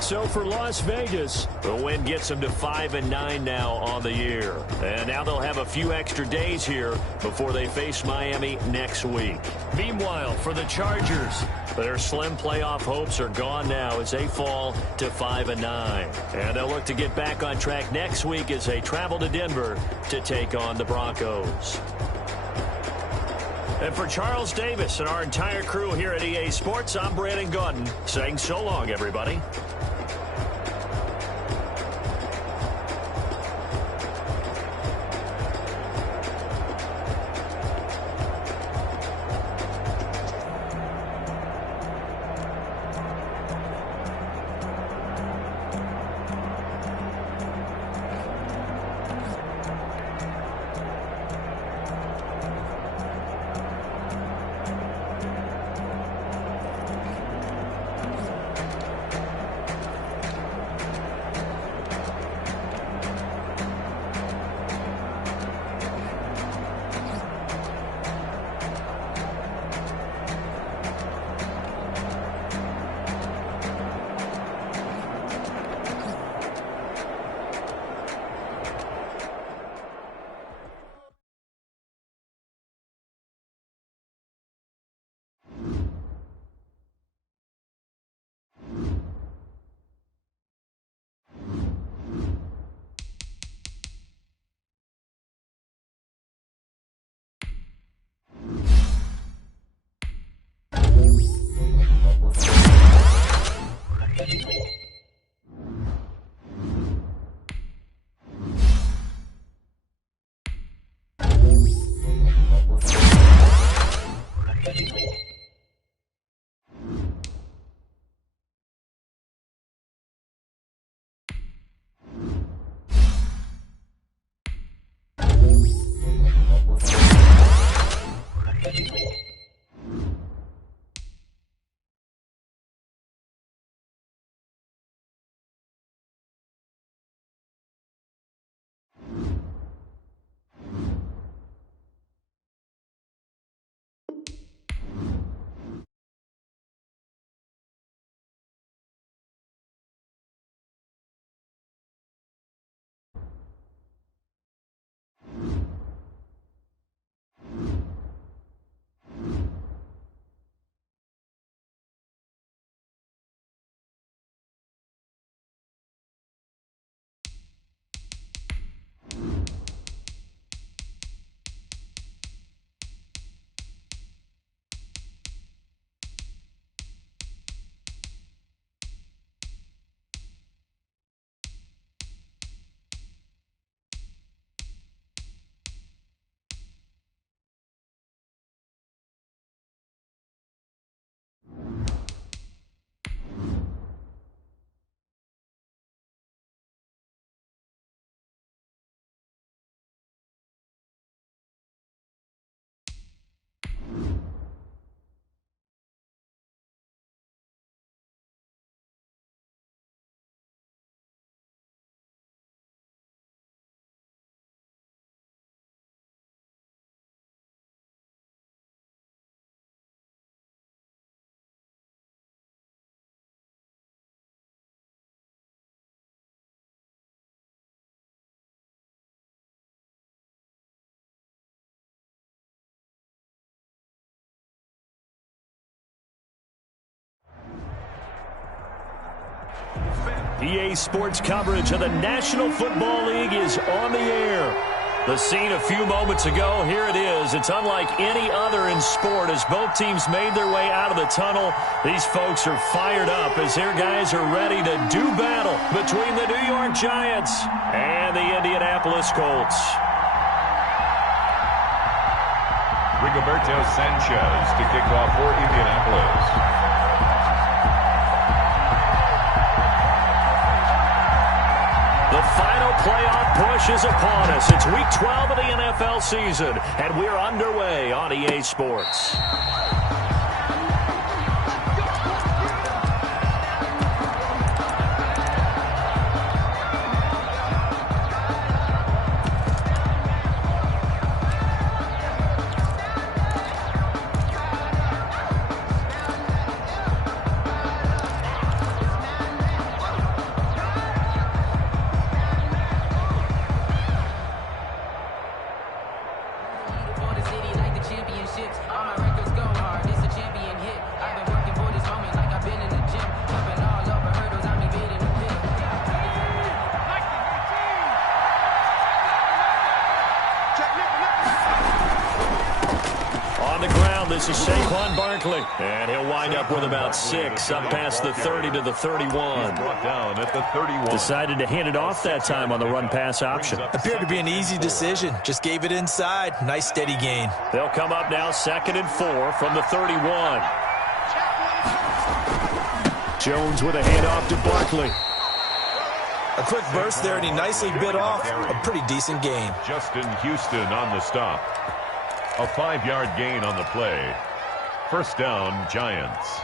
So for Las Vegas, the win gets them to 5-9 now on the year. And now they'll have a few extra days here before they face Miami next week. Meanwhile, for the Chargers, their slim playoff hopes are gone now as they fall to 5-9. And they'll look to get back on track next week as they travel to Denver to take on the Broncos. And for Charles Davis and our entire crew here at EA Sports, I'm Brandon Gaudin saying so long, everybody. EA Sports coverage of the National Football League is on the air. The scene a few moments ago, here it is. It's unlike any other in sport as both teams made their way out of the tunnel. These folks are fired up as their guys are ready to do battle between the New York Giants and the Indianapolis Colts. Rigoberto Sanchez to kick off for Indianapolis. The final playoff push is upon us. It's Week 12 of the NFL season, and we're underway on EA Sports. This is Saquon Barkley, and he'll wind up with about 6, up past the 30 to the 31. Brought down at the 31. Decided to hand it off that time on the run-pass option. Appeared to be an easy decision. Just gave it inside. Nice steady gain. They'll come up now 2nd and 4 from the 31. Jones with a handoff to Barkley. A quick burst there, and he nicely bit off a pretty decent gain. Justin Houston on the stop. A 5-yard gain on the play. First down, Giants.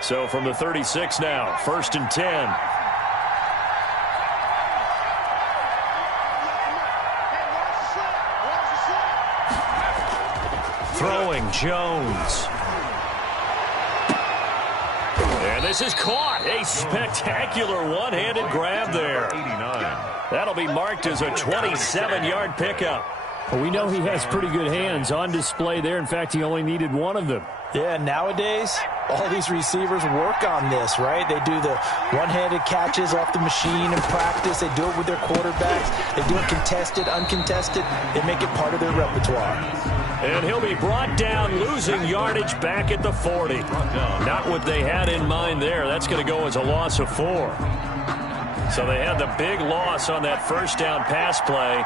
So from the 36 now, 1st and 10. Throwing Jones. And this is caught. A spectacular one-handed grab there. 89. That'll be marked as a 27-yard pickup. Well, we know he has pretty good hands on display there. In fact, he only needed one of them. Yeah, nowadays, all these receivers work on this, right? They do the one-handed catches off the machine in practice. They do it with their quarterbacks. They do it contested, uncontested. They make it part of their repertoire. And he'll be brought down, losing yardage back at the 40. Not what they had in mind there. That's going to go as a loss of 4. So they had the big loss on that first down pass play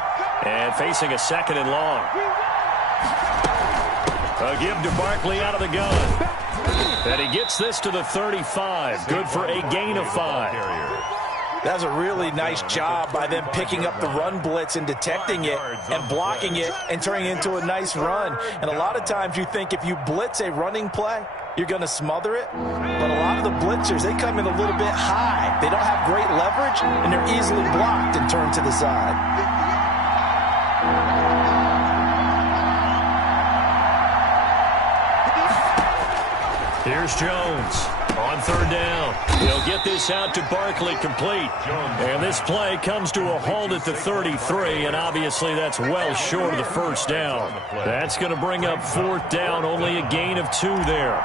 and facing a 2nd and long. A give to Barkley out of the gun. And he gets this to the 35. Good for a gain of 5. That was a really nice job by them picking up the run blitz and detecting it and blocking it and turning it into a nice run. And a lot of times you think if you blitz a running play, you're going to smother it. But a lot of the blitzers, they come in a little bit high. They don't have great leverage, and they're easily blocked and turned to the side. Here's Jones on 3rd down. He'll get this out to Barkley complete. And this play comes to a halt at the 33, and obviously that's well short of the first down. That's going to bring up 4th down, only a gain of 2 there.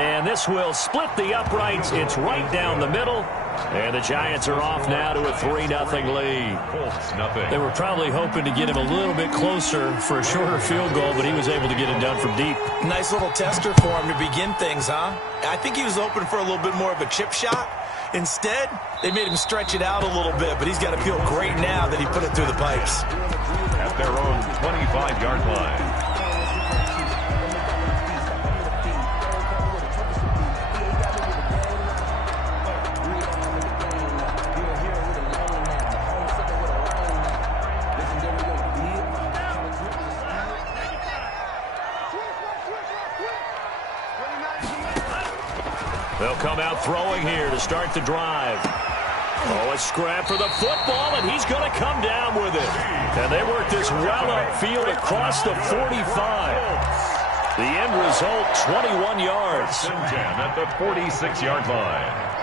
And this will split the uprights. It's right down the middle. And the Giants are off now to a 3-0 lead. They were probably hoping to get him a little bit closer for a shorter field goal, but he was able to get it done from deep. Nice little tester for him to begin things, huh? I think he was open for a little bit more of a chip shot. Instead, they made him stretch it out a little bit, but he's got to feel great now that he put it through the pipes. At their own 25-yard line. They'll come out throwing here to start the drive. Oh, a scrap for the football, and he's going to come down with it. And they work this well upfield across the 45. The end result, 21 yards. At the 46-yard line.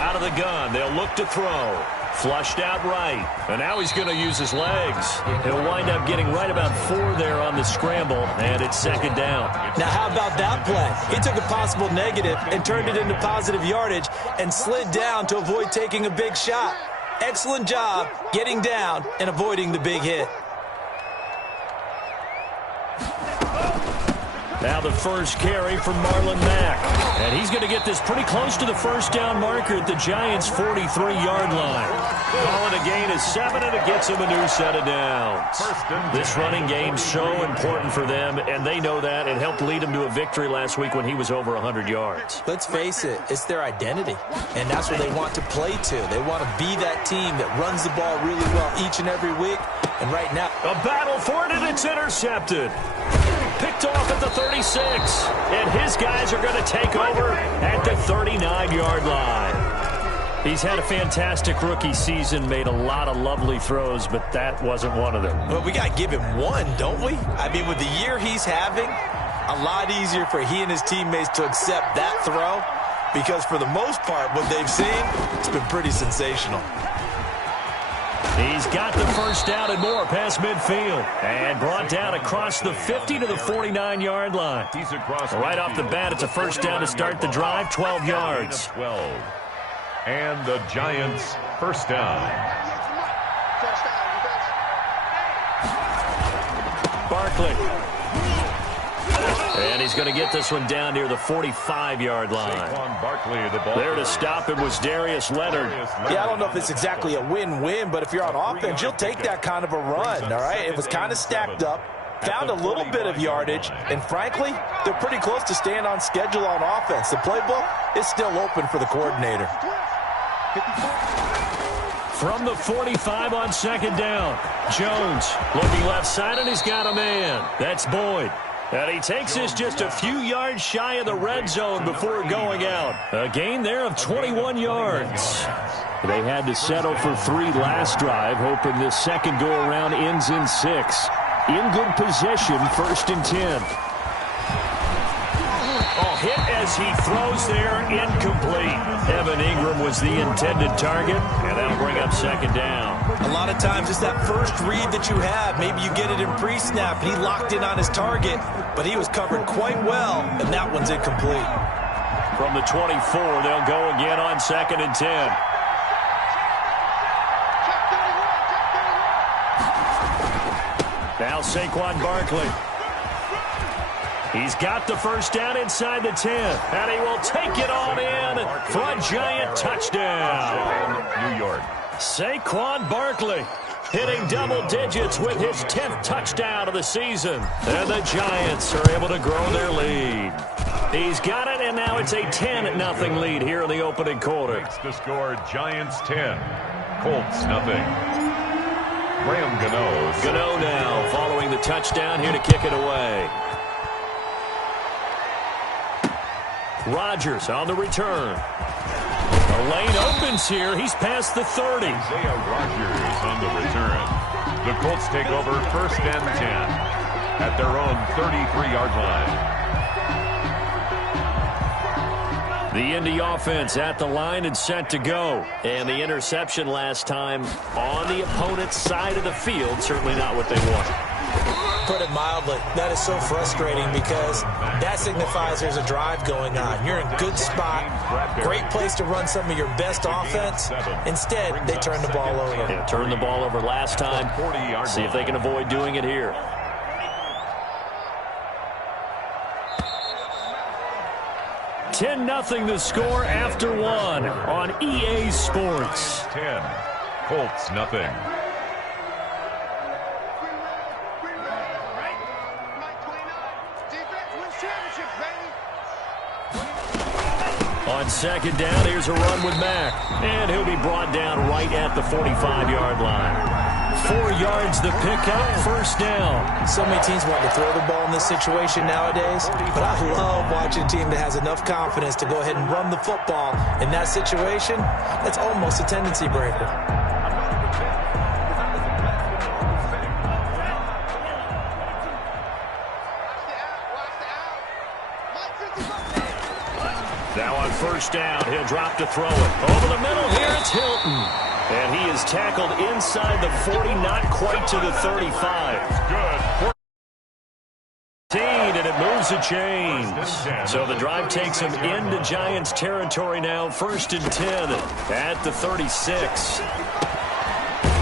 Out of the gun, they'll look to throw. Flushed out right. And now he's going to use his legs. He'll wind up getting right about 4 there on the scramble, and it's second down. Now, how about that play? He took a possible negative and turned it into positive yardage and slid down to avoid taking a big shot. Excellent job getting down and avoiding the big hit. Now the first carry from Marlon Mack. And he's going to get this pretty close to the first down marker at the Giants' 43-yard line. Call it a gain of 7, and it gets him a new set of downs. This running game's so important for them, and they know that. It helped lead them to a victory last week when he was over 100 yards. Let's face it, it's their identity, and that's what they want to play to. They want to be that team that runs the ball really well each and every week, and right now, a battle for it, and it's intercepted. Picked off at the 36, and his guys are going to take over at the 39-yard line. He's had a fantastic rookie season, made a lot of lovely throws, but that wasn't one of them. Well, we got to give him one, don't we? I mean, with the year he's having, a lot easier for he and his teammates to accept that throw, because for the most part, what they've seen, it's been pretty sensational. He's got the first down and more past midfield. And brought down across the 50 to the 49-yard line. Right off the bat, it's a first down to start the drive, 12 yards. 12. And the Giants first down. Barkley. And he's going to get this one down near the 45-yard line. There to stop him was Darius Leonard. Yeah, I don't know if it's exactly a win-win, but if you're on offense, you'll take that kind of a run, all right? It was kind of stacked up, found a little bit of yardage, and frankly, they're pretty close to staying on schedule on offense. The playbook is still open for the coordinator. From the 45 on second down, Jones looking left side, and he's got a man. That's Boyd. And he takes this just a few yards shy of the red zone before going out. A gain there of 21 yards. They had to settle for 3 last drive, hoping this second go-around ends in 6. In good possession, 1st and 10. Oh, hit as he throws there, incomplete. Evan Ingram was the intended target, and that'll bring up second down. A lot of times it's that first read that you have. Maybe you get it in pre-snap, and he locked in on his target, but he was covered quite well, and that one's incomplete. From the 24, they'll go again on 2nd and 10. Now Saquon Barkley. He's got the first down inside the 10, and he will take it on in for a Giant touchdown. New York. Saquon Barkley hitting double digits with his 10th touchdown of the season. And the Giants are able to grow their lead. He's got it, and now it's a 10-0 lead here in the opening quarter. Makes the score Giants 10, Colts nothing. Graham Gano now following the touchdown here to kick it away. Rodgers on the return. The lane opens here. He's past the 30. Isaiah Rodgers on the return. The Colts take over 1st and 10 at their own 33-yard line. The Indy offense at the line and set to go. And the interception last time on the opponent's side of the field. Certainly not what they want. Put it mildly, that is so frustrating because that signifies there's a drive going on. You're in a good spot, great place to run some of your best offense. Instead, they turn the ball over. Yeah, turned the ball over last time. See if they can avoid doing it here. $10-0 the score after 1 on EA Sports. 10, Colts nothing. On second down, here's a run with Mack. And he'll be brought down right at the 45-yard line. 4 yards the pickup, first down. So many teams want to throw the ball in this situation nowadays, but I love watching a team that has enough confidence to go ahead and run the football. In that situation, that's almost a tendency breaker. Now on first down. He'll drop to throw it. Over the middle here, it's Hilton. And he is tackled inside the 40, not quite to the 35. Good. And it moves the chains. So the drive takes him into Giants territory now. 1st and 10 at the 36.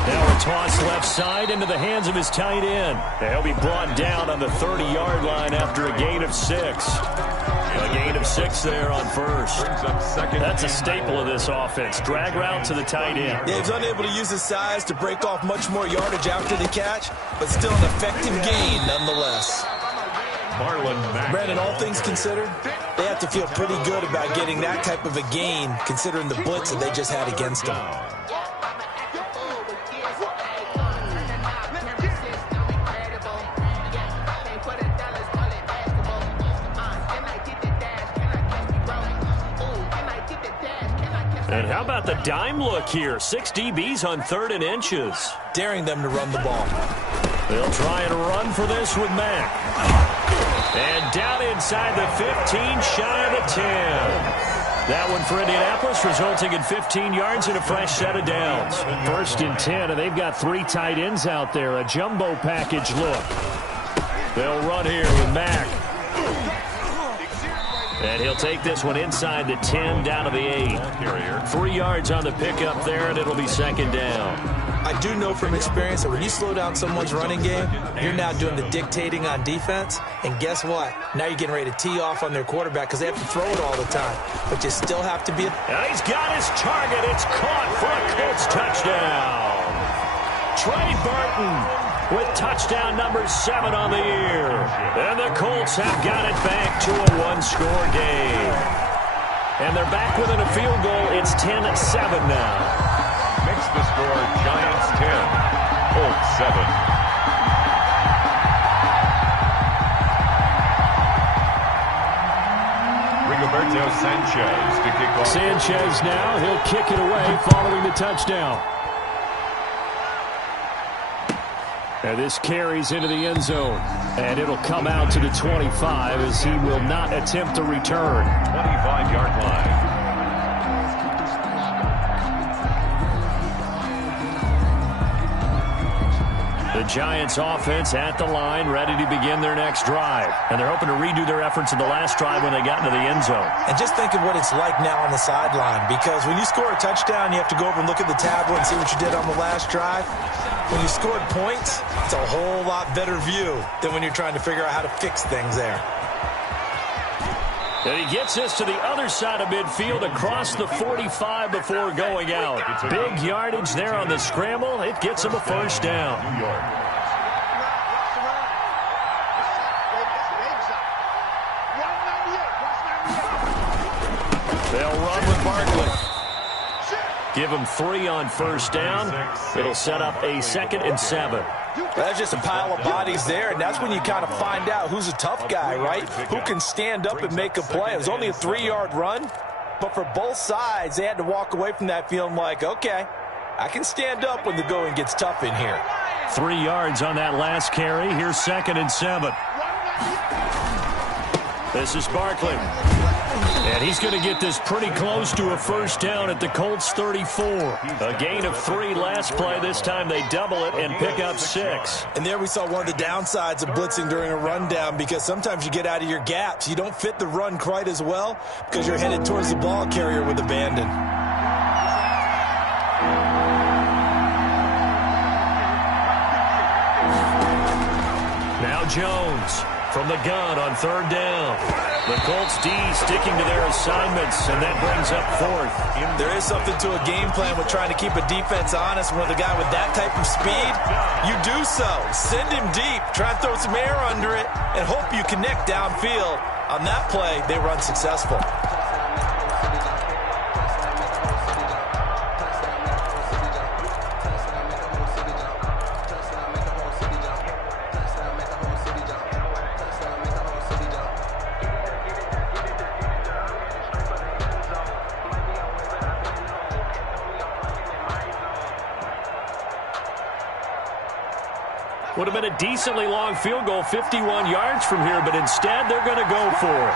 Now a toss left side into the hands of his tight end. He'll be brought down on the 30-yard line after a gain of 6. A gain of 6 there on first. That's a staple of this offense. Drag route to the tight end. Yeah, he's unable to use his size to break off much more yardage after the catch, but still an effective gain nonetheless. Brandon, all things considered, they have to feel pretty good about getting that type of a gain considering the blitz that they just had against them. And how about the dime look here? 6 DBs on 3rd and inches. Daring them to run the ball. They'll try and run for this with Mack. And down inside the 15, shy of the 10. That one for Indianapolis, resulting in 15 yards and a fresh set of downs. 1st and 10, and they've got 3 tight ends out there. A jumbo package look. They'll run here with Mack. And he'll take this one inside the 10, down to the 8. 3 yards on the pickup there, and it'll be 2nd down. I do know from experience that when you slow down someone's running game, you're now doing the dictating on defense. And guess what? Now you're getting ready to tee off on their quarterback because they have to throw it all the time. But you still have to be... And he's got his target. It's caught for a Colts touchdown. Trey Burton with touchdown number 7 on the year. And the Colts have got it back to a 1-score game. And they're back within a field goal. It's 10-7 now. Makes the score Giants 10, Colts 7. Rigoberto Sanchez to kick off. Sanchez now, he'll kick it away following the touchdown. And this carries into the end zone. And it'll come out to the 25 as he will not attempt to return. 25-yard line. The Giants offense at the line, ready to begin their next drive. And they're hoping to redo their efforts in the last drive when they got into the end zone. And just think of what it's like now on the sideline, because when you score a touchdown, you have to go over and look at the tablet and see what you did on the last drive. When you scored points, it's a whole lot better view than when you're trying to figure out how to fix things there. And he gets us to the other side of midfield across the 45 before going out. Big yardage there on the scramble. It gets him a first down. New York. They'll run with Barkley. Give him 3 on first down. It'll set up a 2nd and 7. That's just a pile of bodies there, and that's when you kind of find out who's a tough guy, right? Who can stand up and make a play. It was only a 3-yard run, but for both sides, they had to walk away from that feeling like, okay, I can stand up when the going gets tough in here. 3 yards on that last carry. Here's 2nd and 7. This is Barkley. And he's going to get this pretty close to a first down at the Colts 34. A gain of 3 last play. This time they double it and pick up 6. And there we saw one of the downsides of blitzing during a rundown, because sometimes you get out of your gaps. You don't fit the run quite as well because you're headed towards the ball carrier with abandon. Now Jones from the gun on 3rd down. The Colts D sticking to their assignments, and that brings up 4th. There is something to a game plan with trying to keep a defense honest. With a guy with that type of speed, you do so. Send him deep, try and throw some air under it, and hope you connect downfield. On that play, they run successful. Would have been a decently long field goal, 51 yards from here, but instead they're going to go for it.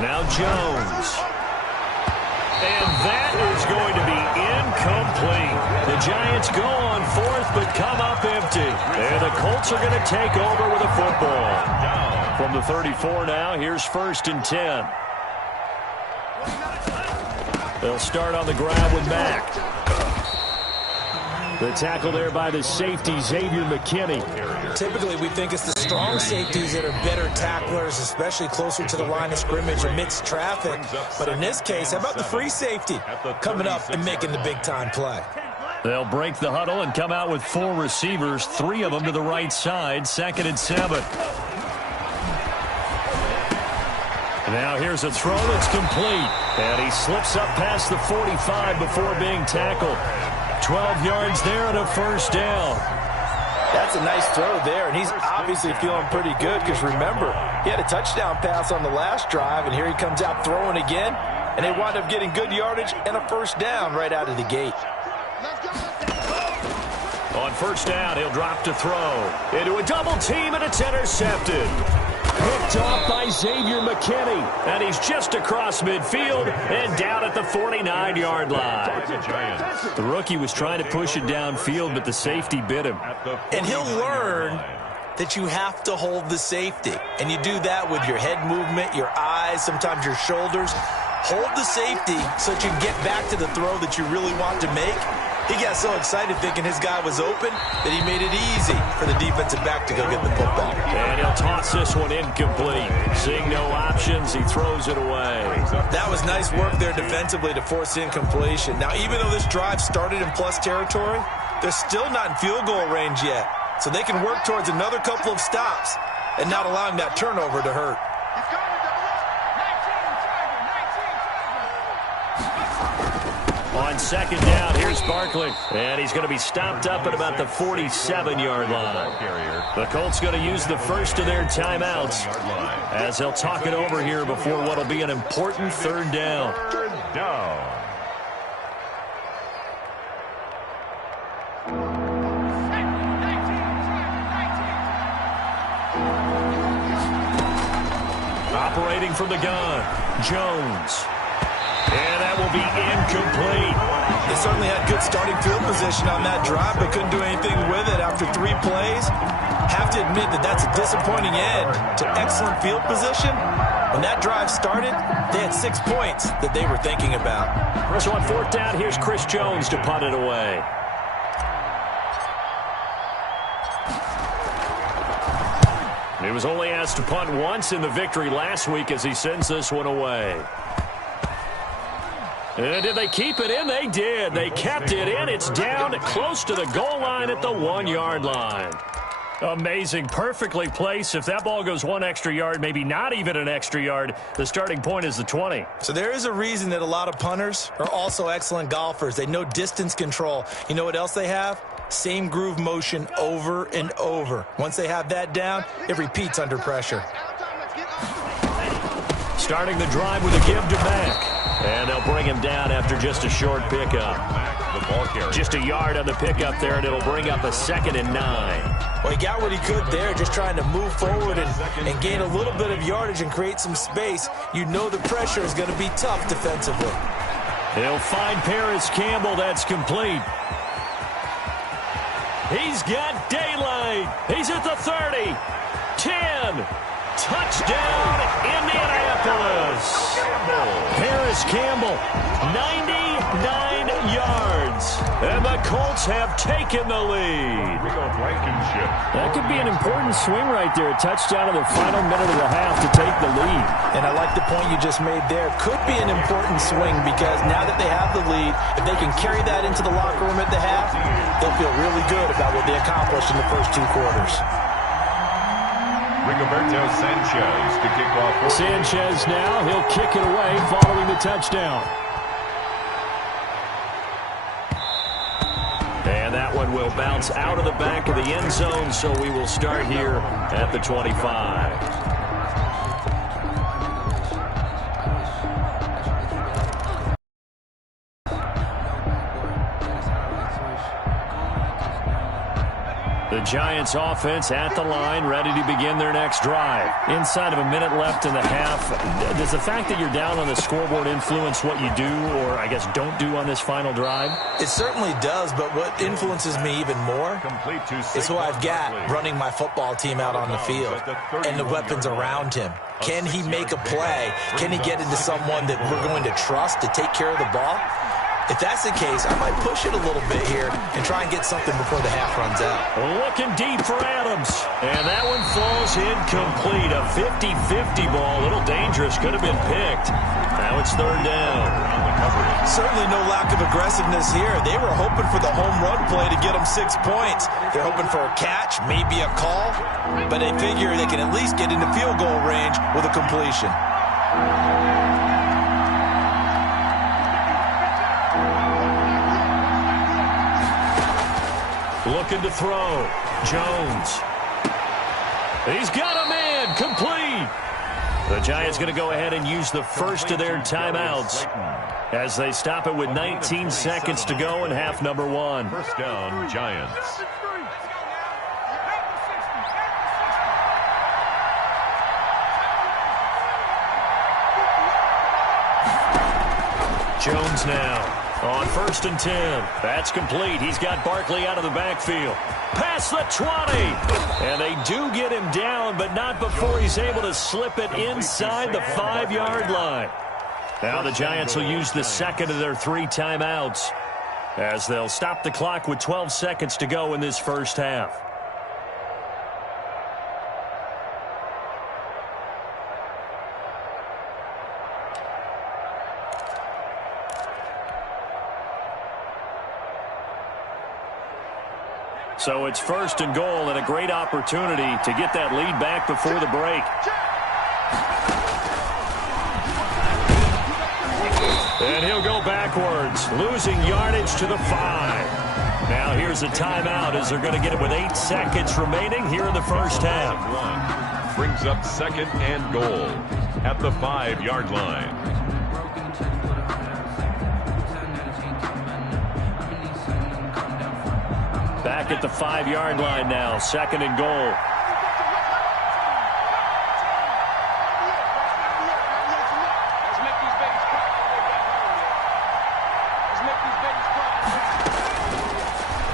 Now Jones. And that is going to be incomplete. The Giants go on fourth but come up empty. And the Colts are going to take over with a football. From the 34 now, here's 1st and 10. They'll start on the ground with Mack. The tackle there by the safety, Xavier McKinney. Typically, we think it's the strong safeties that are better tacklers, especially closer to the line of scrimmage amidst traffic. But in this case, how about the free safety coming up and making the big-time play? They'll break the huddle and come out with 4 receivers, 3 of them to the right side, 2nd and 7. Now here's a throw that's complete. And he slips up past the 45 before being tackled. 12 yards there and a 1st down. That's a nice throw there, and he's obviously feeling pretty good because, remember, he had a touchdown pass on the last drive, and here he comes out throwing again, and they wind up getting good yardage and a 1st down right out of the gate. On 1st down, he'll drop to throw. Into a double team, and it's intercepted. Picked off by Xavier McKinney, and he's just across midfield and down at the 49-yard line. The rookie was trying to push it downfield, but the safety bit him. And he'll learn that you have to hold the safety, and you do that with your head movement, your eyes, sometimes your shoulders. Hold the safety so that you can get back to the throw that you really want to make. He got so excited thinking his guy was open that he made it easy for the defensive back to go get the football. And he'll toss this one incomplete. Seeing no options, he throws it away. That was nice work there defensively to force incompletion. Now, even though this drive started in plus territory, they're still not in field goal range yet. So they can work towards another couple of stops and not allowing that turnover to hurt. On 2nd down, here's Barkley. And he's going to be stopped up at about the 47-yard line. The Colts going to use the first of their timeouts as they'll talk it over here before what will be an important 3rd down. Operating from the gun, Jones. And that will be incomplete. They certainly had good starting field position on that drive, but couldn't do anything with it after 3 plays. Have to admit that that's a disappointing end to excellent field position. When that drive started, they had 6 points that they were thinking about. So on 4th down, here's Chris Jones to punt it away. He was only asked to punt once in the victory last week as he sends this one away. And did they keep it in? They did. They kept it in. It's down close to the goal line at the 1-yard line. Amazing. Perfectly placed. If that ball goes 1 extra yard, maybe not even an extra yard, the starting point is the 20. So there is a reason that a lot of punters are also excellent golfers. They know distance control. You know what else they have? Same groove motion over and over. Once they have that down, it repeats under pressure. Starting the drive with a give to Mack. And they'll bring him down after just a short pickup. Just a yard on the pickup there, and it'll bring up a 2nd and 9. Well, he got what he could there, just trying to move forward and gain a little bit of yardage and create some space. You know the pressure is going to be tough defensively. He'll find Paris Campbell. That's complete. He's got daylight. He's at the 30. 10. Touchdown, Indianapolis. Paris Campbell, 99 yards. And the Colts have taken the lead. That could be an important swing right there. A touchdown in the final minute of the half to take the lead. And I like the point you just made there. Could be an important swing because now that they have the lead, if they can carry that into the locker room at the half, they'll feel really good about what they accomplished in the first 2 quarters. Rigoberto Sanchez to kick off. Sanchez now, he'll kick it away following the touchdown. And that one will bounce out of the back of the end zone, so we will start here at the 25. The Giants offense at the line, ready to begin their next drive. Inside of a minute left in the half, does the fact that you're down on the scoreboard influence what you do, or I guess don't do on this final drive? It certainly does, but what influences me even more is who I've got running my football team out on the field and the weapons around him. Can he make a play? Can he get into someone that we're going to trust to take care of the ball? If that's the case, I might push it a little bit here and try and get something before the half runs out. Looking deep for Adams. And that one falls incomplete. A 50-50 ball. A little dangerous. Could have been picked. Now it's third down. Certainly no lack of aggressiveness here. They were hoping for the home run play to get them 6 points. They're hoping for a catch, maybe a call. But they figure they can at least get into field goal range with a completion. Looking to throw. Jones. He's got a man. Complete. The Giants going to go ahead and use the first of their timeouts as they stop it with 19 seconds to go in half number one. First down, Giants. Jones now. On 1st and 10. That's complete. He's got Barkley out of the backfield. Past the 20. And they do get him down, but not before he's able to slip it inside the 5-yard line. Now the Giants will use the second of their 3 timeouts as they'll stop the clock with 12 seconds to go in this first half. So it's 1st and goal and a great opportunity to get that lead back before the break. And he'll go backwards, losing yardage to the 5. Now here's a timeout as they're going to get it with 8 seconds remaining here in the first half. Brings up 2nd and goal at the 5-yard line. Back at the 5-yard line now, 2nd and goal.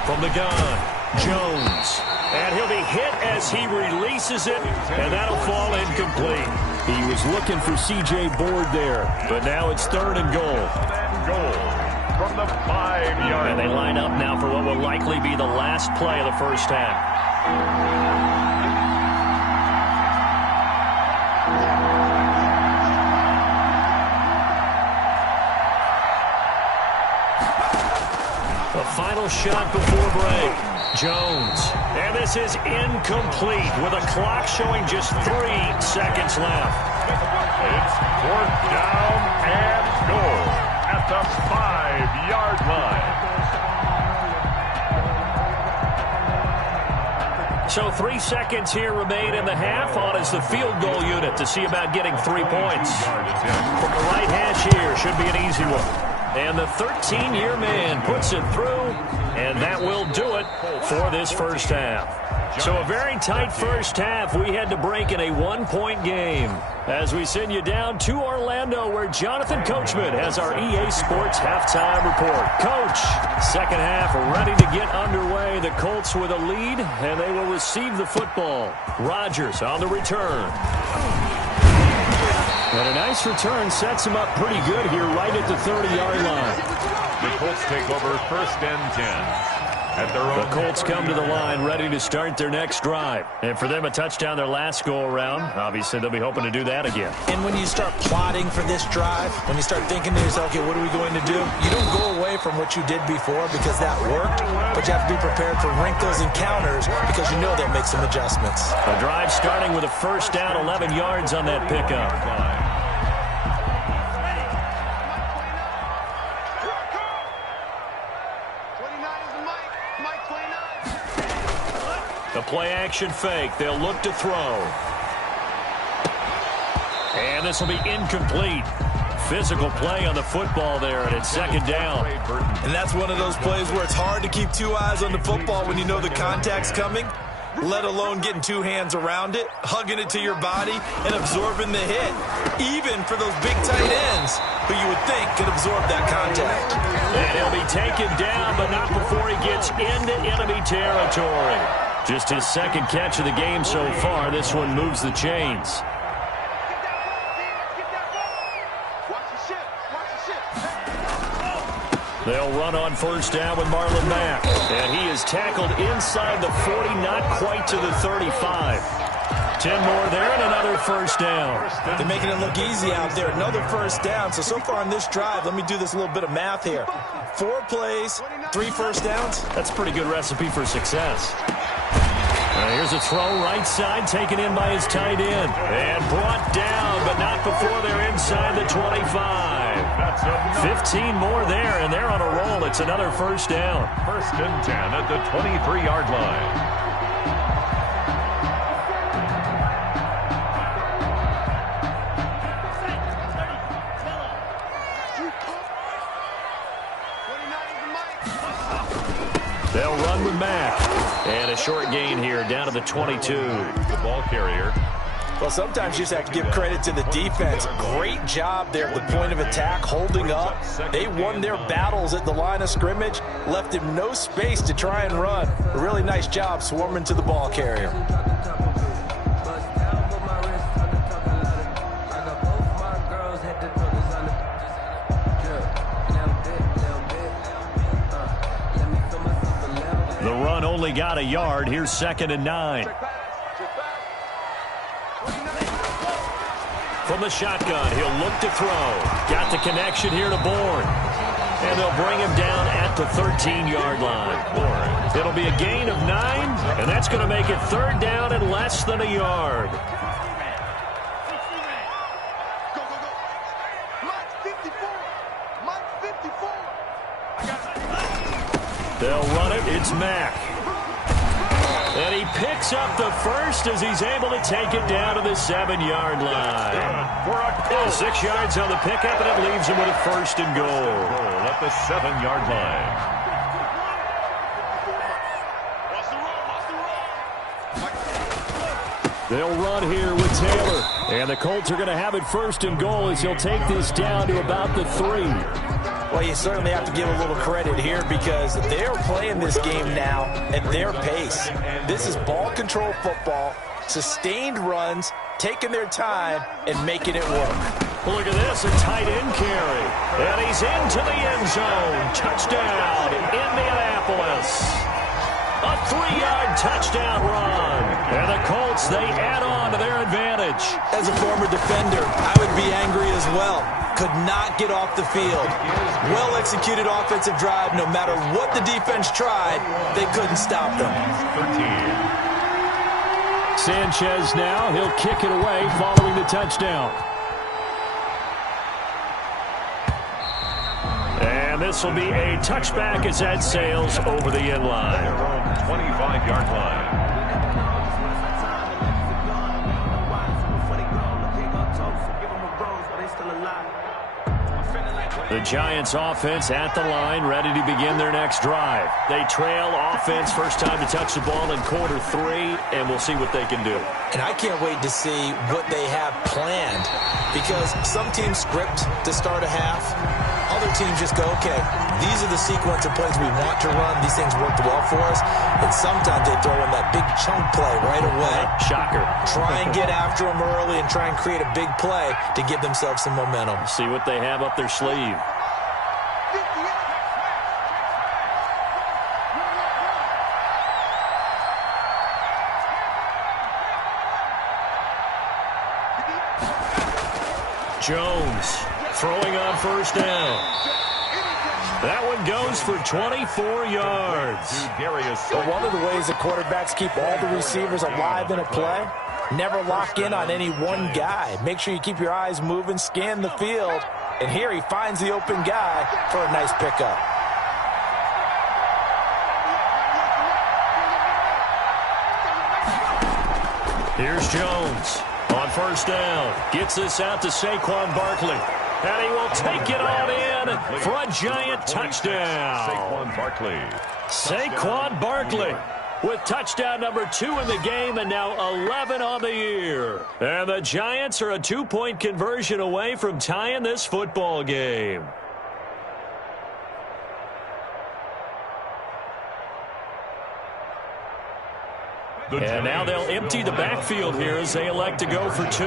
From the gun, Jones. And he'll be hit as he releases it, and that'll fall incomplete. He was looking for C.J. Board there, but now it's 3rd and goal. From the 5-yard line. And they line up now for what will likely be the last play of the first half. The final shot before break. Jones. And this is incomplete with a clock showing just 3 seconds left. It's 4th down and goal at the 5-yard line. So 3 seconds here remain in the half on as the field goal unit to see about getting 3 points. From the right hash here, should be an easy one. And the 13-year man puts it through, and that will do it for this first half. So a very tight first half. We had to break in a 1-point game as we send you down to Orlando where Jonathan Coachman has our EA Sports halftime report. Coach, second half ready to get underway. The Colts with a lead, and they will receive the football. Rodgers on the return. And a nice return sets him up pretty good here right at the 30-yard line. The Colts take over 1st and 10. At their own. The Colts come to the line ready to start their next drive. And for them, a touchdown their last go-around. Obviously, they'll be hoping to do that again. And when you start plotting for this drive, when you start thinking to yourself, okay, what are we going to do? You don't go away from what you did before because that worked, but you have to be prepared for wrinkles and counters because you know they'll make some adjustments. The drive starting with a 1st down, 11 yards on that pickup. The play-action fake. They'll look to throw. And this will be incomplete. physical play on the football there, and it's second down. And that's one of those plays where it's hard to keep two eyes on the football when you know the contact's coming, let alone getting two hands around it, hugging it to your body, and absorbing the hit, even for those big tight ends who you would think could absorb that contact. And he'll be taken down, but not before he gets into enemy territory. Just his second catch of the game so far. This one moves the chains. They'll run on first down with Marlon Mack. And he is tackled inside the 40, not quite to the 35. 10 more there and another first down. They're making it look easy out there. Another first down. So far on this drive, let me do this little bit of math here. 4 plays, 3 first downs. That's a pretty good recipe for success. Here's a throw right side, taken in by his tight end. And brought down, but not before they're inside the 25. 15 more there, and they're on a roll. It's another first down. First and 10 at the 23-yard line. They'll run with Mack. And a short gain here down to the 22. The ball carrier. Well, sometimes you just have to give credit to the defense. Great job there at the point of attack, holding up. They won their battles at the line of scrimmage, left him no space to try and run. A really nice job swarming to the ball carrier. The run only got a yard. Here's 2nd and 9. From the shotgun, he'll look to throw. Got the connection here to Bourne. And they'll bring him down at the 13-yard line. It'll be a gain of 9, and that's going to make it 3rd down and less than a yard. They'll run it. It's Mack. And he picks up the first as he's able to take it down to the 7-yard line. 6 yards on the pickup, and it leaves him with a 1st and goal. At the 7-yard line. They'll run here with Taylor. And the Colts are going to have it 1st and goal as he'll take this down to about the 3. Well, you certainly have to give a little credit here because they're playing this game now at their pace. This is ball control football, sustained runs, taking their time, and making it work. Well, look at this, a tight end carry. And he's into the end zone. Touchdown, Indianapolis. A 3-yard touchdown run. And the Colts, they add on to their advantage. As a former defender, I would be angry as well. Could not get off the field. Well-executed offensive drive. No matter what the defense tried, they couldn't stop them. 13. Sanchez now, he'll kick it away following the touchdown. And this will be a touchback as that sails over the end line. 25-yard line. The Giants offense at the line, ready to begin their next drive. They trail offense, first time to touch the ball in quarter 3, and we'll see what they can do. And I can't wait to see what they have planned because some teams script to start a half. Other teams just go, okay, these are the sequence of plays we want to run. These things worked well for us. And sometimes they throw in that big chunk play right away. Shocker. Try and get after them early and try and create a big play to give themselves some momentum. See what they have up their sleeve. Jones throwing on first down. That one goes for 24 yards. But one of the ways that quarterbacks keep all the receivers alive in a play, never lock in on any one guy. Make sure you keep your eyes moving, scan the field. And here he finds the open guy for a nice pickup. Here's Jones on first down. Gets this out to Saquon Barkley. And he will take it on in for a giant touchdown. Saquon Barkley with touchdown number 2 in the game and now 11 on the year. And the Giants are a 2-point conversion away from tying this football game. And now they'll empty the backfield here as they elect to go for 2.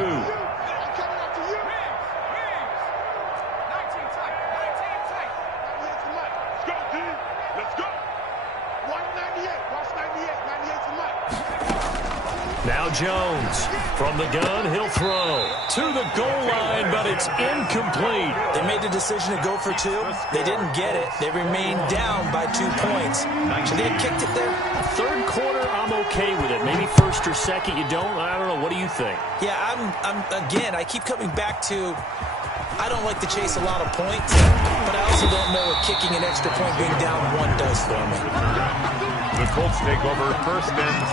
Now Jones from the gun, he'll throw to the goal line, but it's incomplete. They made the decision to go for 2. They didn't get it. They remained down by 2 points. Should they have kicked it there? Third quarter, I'm okay with it. Maybe first or second, you don't. I don't know. What do you think? Yeah, again, I keep coming back to I don't like to chase a lot of points, but I also don't know what kicking an extra point being down 1 does for me. The Colts take over first and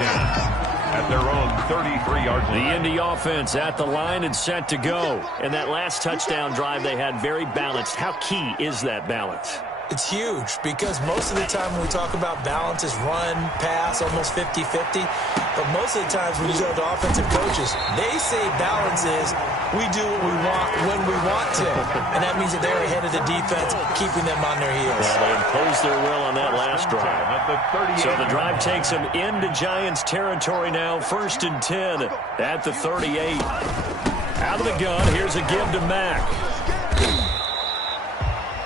10. At their own 33-yard line. The Indy offense at the line and set to go. And that last touchdown drive they had very balanced. How key is that balance? It's huge because most of the time when we talk about balance is run, pass, almost 50-50. But most of the times when you go to offensive coaches, they say balance is we do what we want when we want to. And that means that they're ahead of the defense, keeping them on their heels. Well, they imposed their will on that last drive. So the drive takes them into Giants territory now. 1st and 10 at the 38. Out of the gun, here's a give to Mack.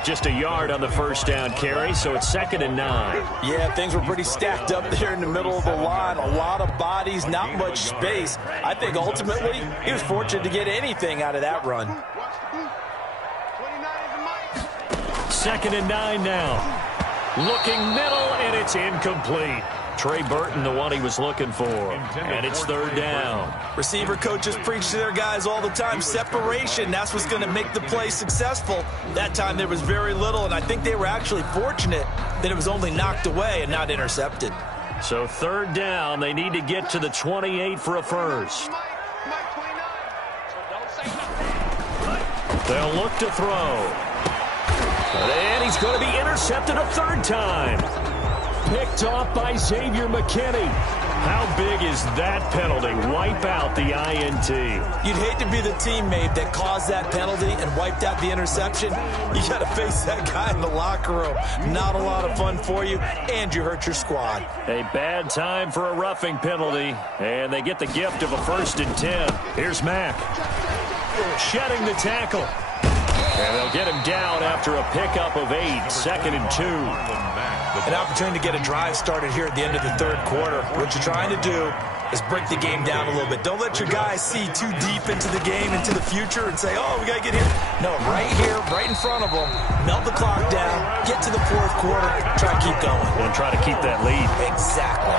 Just a yard on the first down carry, so it's 2nd and 9. Yeah, things were pretty stacked up there in the middle of the line. A lot of bodies, not much space. I think ultimately he was fortunate to get anything out of that run. 2nd and 9 now. Looking middle, and it's incomplete. Trey Burton, the one he was looking for. And it's 3rd down. Receiver coaches preach to their guys all the time. Separation, that's what's going to make the play successful. That time there was very little, and I think they were actually fortunate that it was only knocked away and not intercepted. So 3rd down, they need to get to the 28 for a first. They'll look to throw. And he's going to be intercepted a 3rd time. Picked off by Xavier McKinney. How big is that penalty? Wipe out the INT. You'd hate to be the teammate that caused that penalty and wiped out the interception. You got to face that guy in the locker room. Not a lot of fun for you, and you hurt your squad. A bad time for a roughing penalty, and they get the gift of a 1st and 10. Here's Mack. Shedding the tackle. And they'll get him down after a pickup of 8, 2nd and 2. An opportunity to get a drive started here at the end of the 3rd quarter. What you're trying to do is break the game down a little bit. Don't let your guys see too deep into the game, into the future, and say, oh, we got to get here. No, right here, right in front of them, melt the clock down, get to the 4th quarter, try to keep going. And try to keep that lead. Exactly.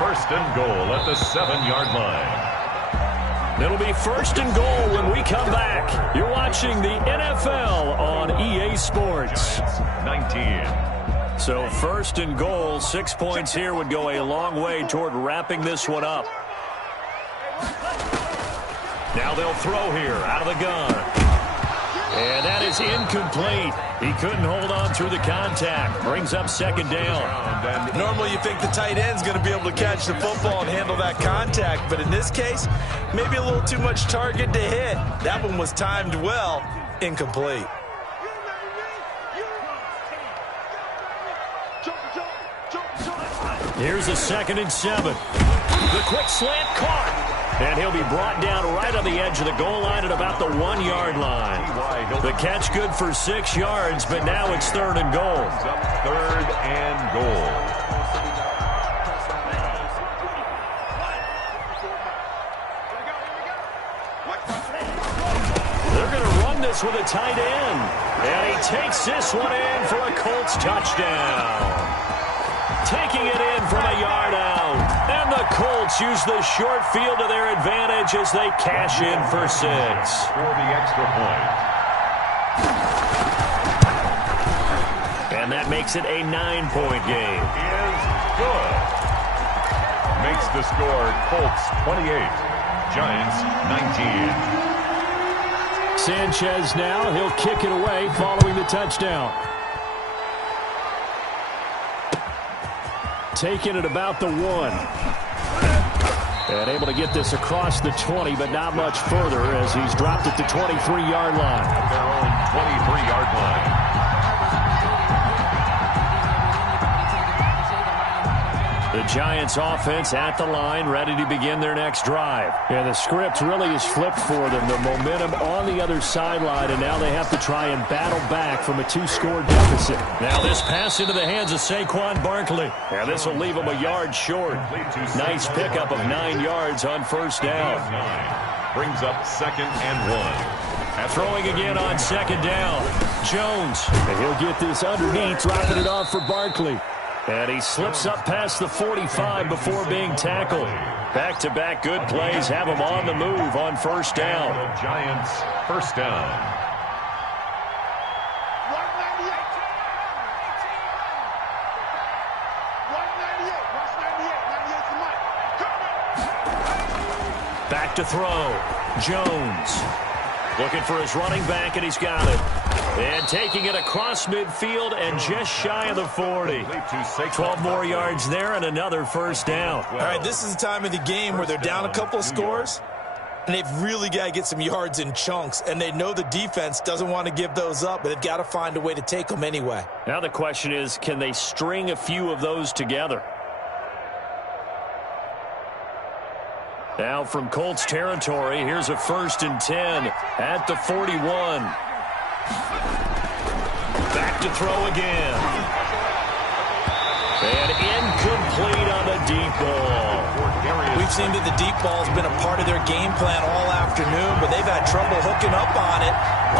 1st and goal at the 7-yard line. It'll be 1st and goal when we come back. You're watching the NFL on EA Sports. 19. So 1st and goal, 6 points here would go a long way toward wrapping this one up. Now they'll throw here out of the gun. And that is incomplete. He couldn't hold on through the contact. Brings up 2nd down. Normally you think the tight end's going to be able to catch the football and handle that contact. But in this case, maybe a little too much target to hit. That one was timed well. Incomplete. Here's a 2nd and 7. The quick slant caught. And he'll be brought down right on the edge of the goal line at about the 1-yard line. The catch good for 6 yards, but now it's 3rd and goal. 3rd and goal. They're going to run this with a tight end. And he takes this one in for a Colts touchdown. Taking it in from a yard out. And the Colts use the short field to their advantage as they cash in for 6. For the extra point. And that makes it a 9-point game. Is good. Makes the score Colts 28, Giants 19. Sanchez now. He'll kick it away following the touchdown. Taking it about the 1. And able to get this across the 20, but not much further as he's dropped it to 23-yard line. At their own 23-yard line. The Giants offense at the line, ready to begin their next drive. Yeah, the script really is flipped for them. The momentum on the other sideline, and now they have to try and battle back from a 2-score deficit. Now this pass into the hands of Saquon Barkley. And this will leave him a yard short. Nice pickup of 9 yards on first down. Brings up 2nd and 1. Throwing again on 2nd down. Jones. And he'll get this underneath, dropping it off for Barkley. And he slips up past the 45 before being tackled. Back-to-back good plays have him on the move on first down. The Giants first down. Back to throw. Jones. Looking for his running back, and he's got it. And taking it across midfield and just shy of the 40. 12 more yards there and another first down. All right, this is the time of the game where they're down a couple of scores, and they've really got to get some yards in chunks, and they know the defense doesn't want to give those up, but they've got to find a way to take them anyway. Now the question is, can they string a few of those together? Now from Colts territory, here's a 1st and 10 at the 41. Back to throw again. And incomplete on the deep ball. We've seen that the deep ball has been a part of their game plan all afternoon, but they've had trouble hooking up on it,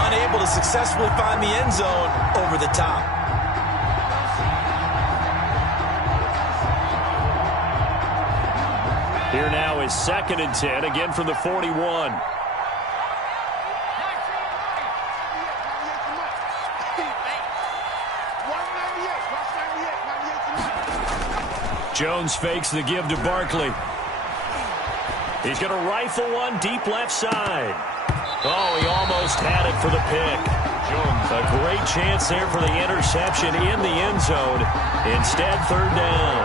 unable to successfully find the end zone over the top. Here now is 2nd and 10, again from the 41. Jones fakes the give to Barkley. He's going to rifle one deep left side. Oh, he almost had it for the pick. Jones, a great chance there for the interception in the end zone. Instead, 3rd down.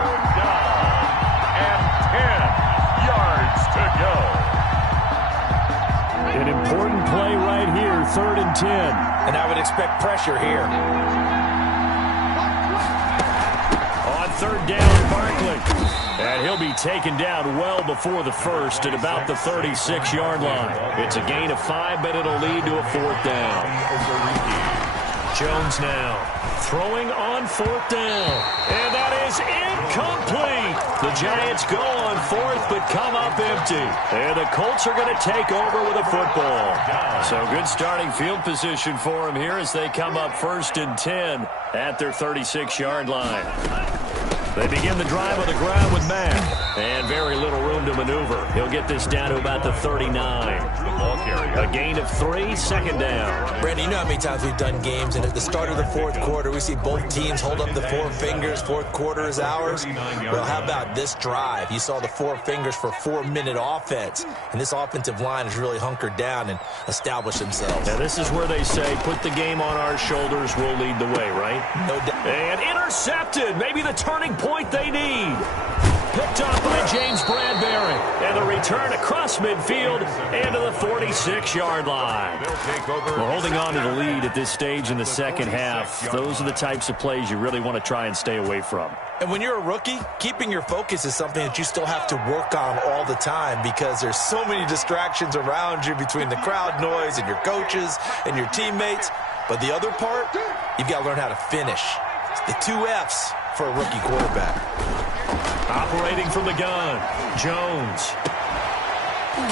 And 10 yards to go. An important play right here, 3rd and 10. And I would expect pressure here. On 3rd down, Barkley. And he'll be taken down well before the first at about the 36-yard line. It's a gain of 5, but it'll lead to a 4th down. Jones now throwing on 4th down. And that is incomplete. The Giants go on 4th, but come up empty. And the Colts are going to take over with a football. So good starting field position for them here as they come up 1st and 10 at their 36-yard line. They begin the drive on the ground with Mack. And very little room to maneuver. He'll get this down to about the 39. A gain of 3, 2nd down. Brandon, you know how many times we've done games, and at the start of the 4th quarter, we see both teams hold up the 4 fingers. 4th quarter is ours. Well, how about this drive? You saw the 4 fingers for 4-minute offense. And this offensive line has really hunkered down and established themselves. Now, this is where they say, put the game on our shoulders, we'll lead the way, right? No doubt. And intercepted. Maybe the turning point they need. Picked off by James Bradbury. And the return across midfield and to the 46-yard line. We're holding on to the lead at this stage in the second half. Those are the types of plays you really want to try and stay away from. And when you're a rookie, keeping your focus is something that you still have to work on all the time because there's so many distractions around you between the crowd noise and your coaches and your teammates. But the other part, you've got to learn how to finish. It's the 2 F's for a rookie quarterback. Operating from the gun, Jones.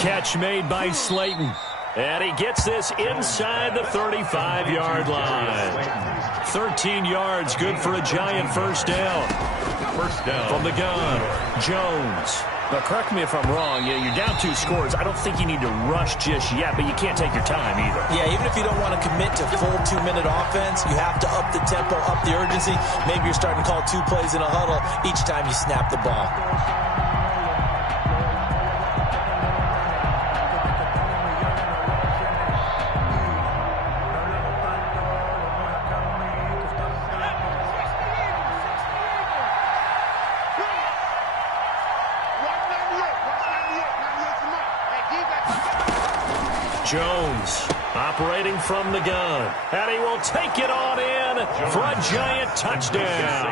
Catch made by Slayton. And he gets this inside the 35-yard line. 13 yards, good for a Giant first down. First down. From the gun, Jones. Now, correct me if I'm wrong. You're down 2 scores. I don't think you need to rush just yet, but you can't take your time either. Yeah, even if you don't want to commit to full 2-minute offense, you have to up the tempo, up the urgency. Maybe you're starting to call 2 plays in a huddle each time you snap the ball. Jones operating from the gun. And he will take it on in for a giant touchdown.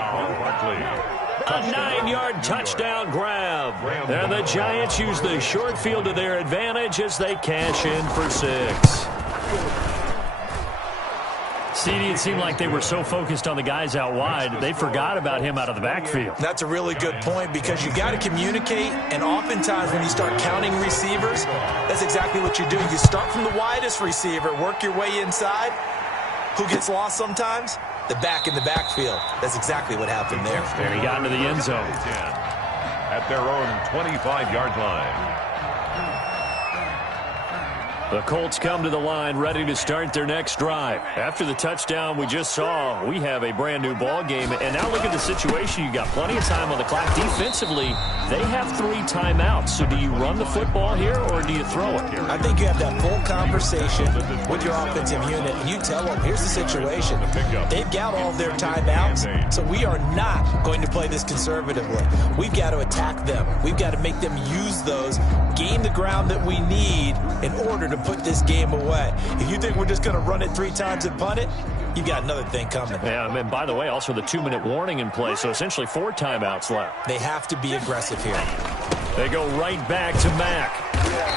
A 9-yard touchdown grab. And the Giants use the short field to their advantage as they cash in for 6. CD, it seemed like they were so focused on the guys out wide, they forgot about him out of the backfield. That's a really good point because you got to communicate, and oftentimes when you start counting receivers, that's exactly what you do. You start from the widest receiver, work your way inside. Who gets lost sometimes? The back in the backfield. That's exactly what happened there. And he got into the end zone. At their own 25-yard line. The Colts come to the line ready to start their next drive. After the touchdown we just saw, we have a brand new ball game. And now look at the situation. You got plenty of time on the clock. Defensively, they have 3 timeouts. So do you run the football here or do you throw it? I think you have that full conversation with your offensive unit. And you tell them, here's the situation. They've got all of their timeouts, so we are not going to play this conservatively. We've got to attack them. We've got to make them use those, gain the ground that we need in order to put this game away. If you think we're just going to run it 3 times and punt it, you got another thing coming. Yeah, and by the way, also the 2-minute warning in play, so essentially 4 timeouts left. They have to be aggressive here. They go right back to Mack.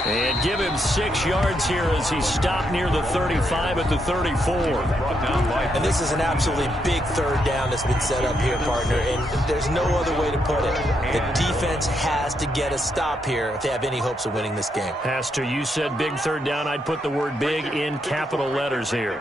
And give him 6 yards here as he's stopped near the 35 at the 34. And this is an absolutely big 3rd down that's been set up here, partner, and there's no other way to put it. The defense has to get a stop here if they have any hopes of winning this game. Has to. You said big 3rd down. I'd put the word big in capital letters here.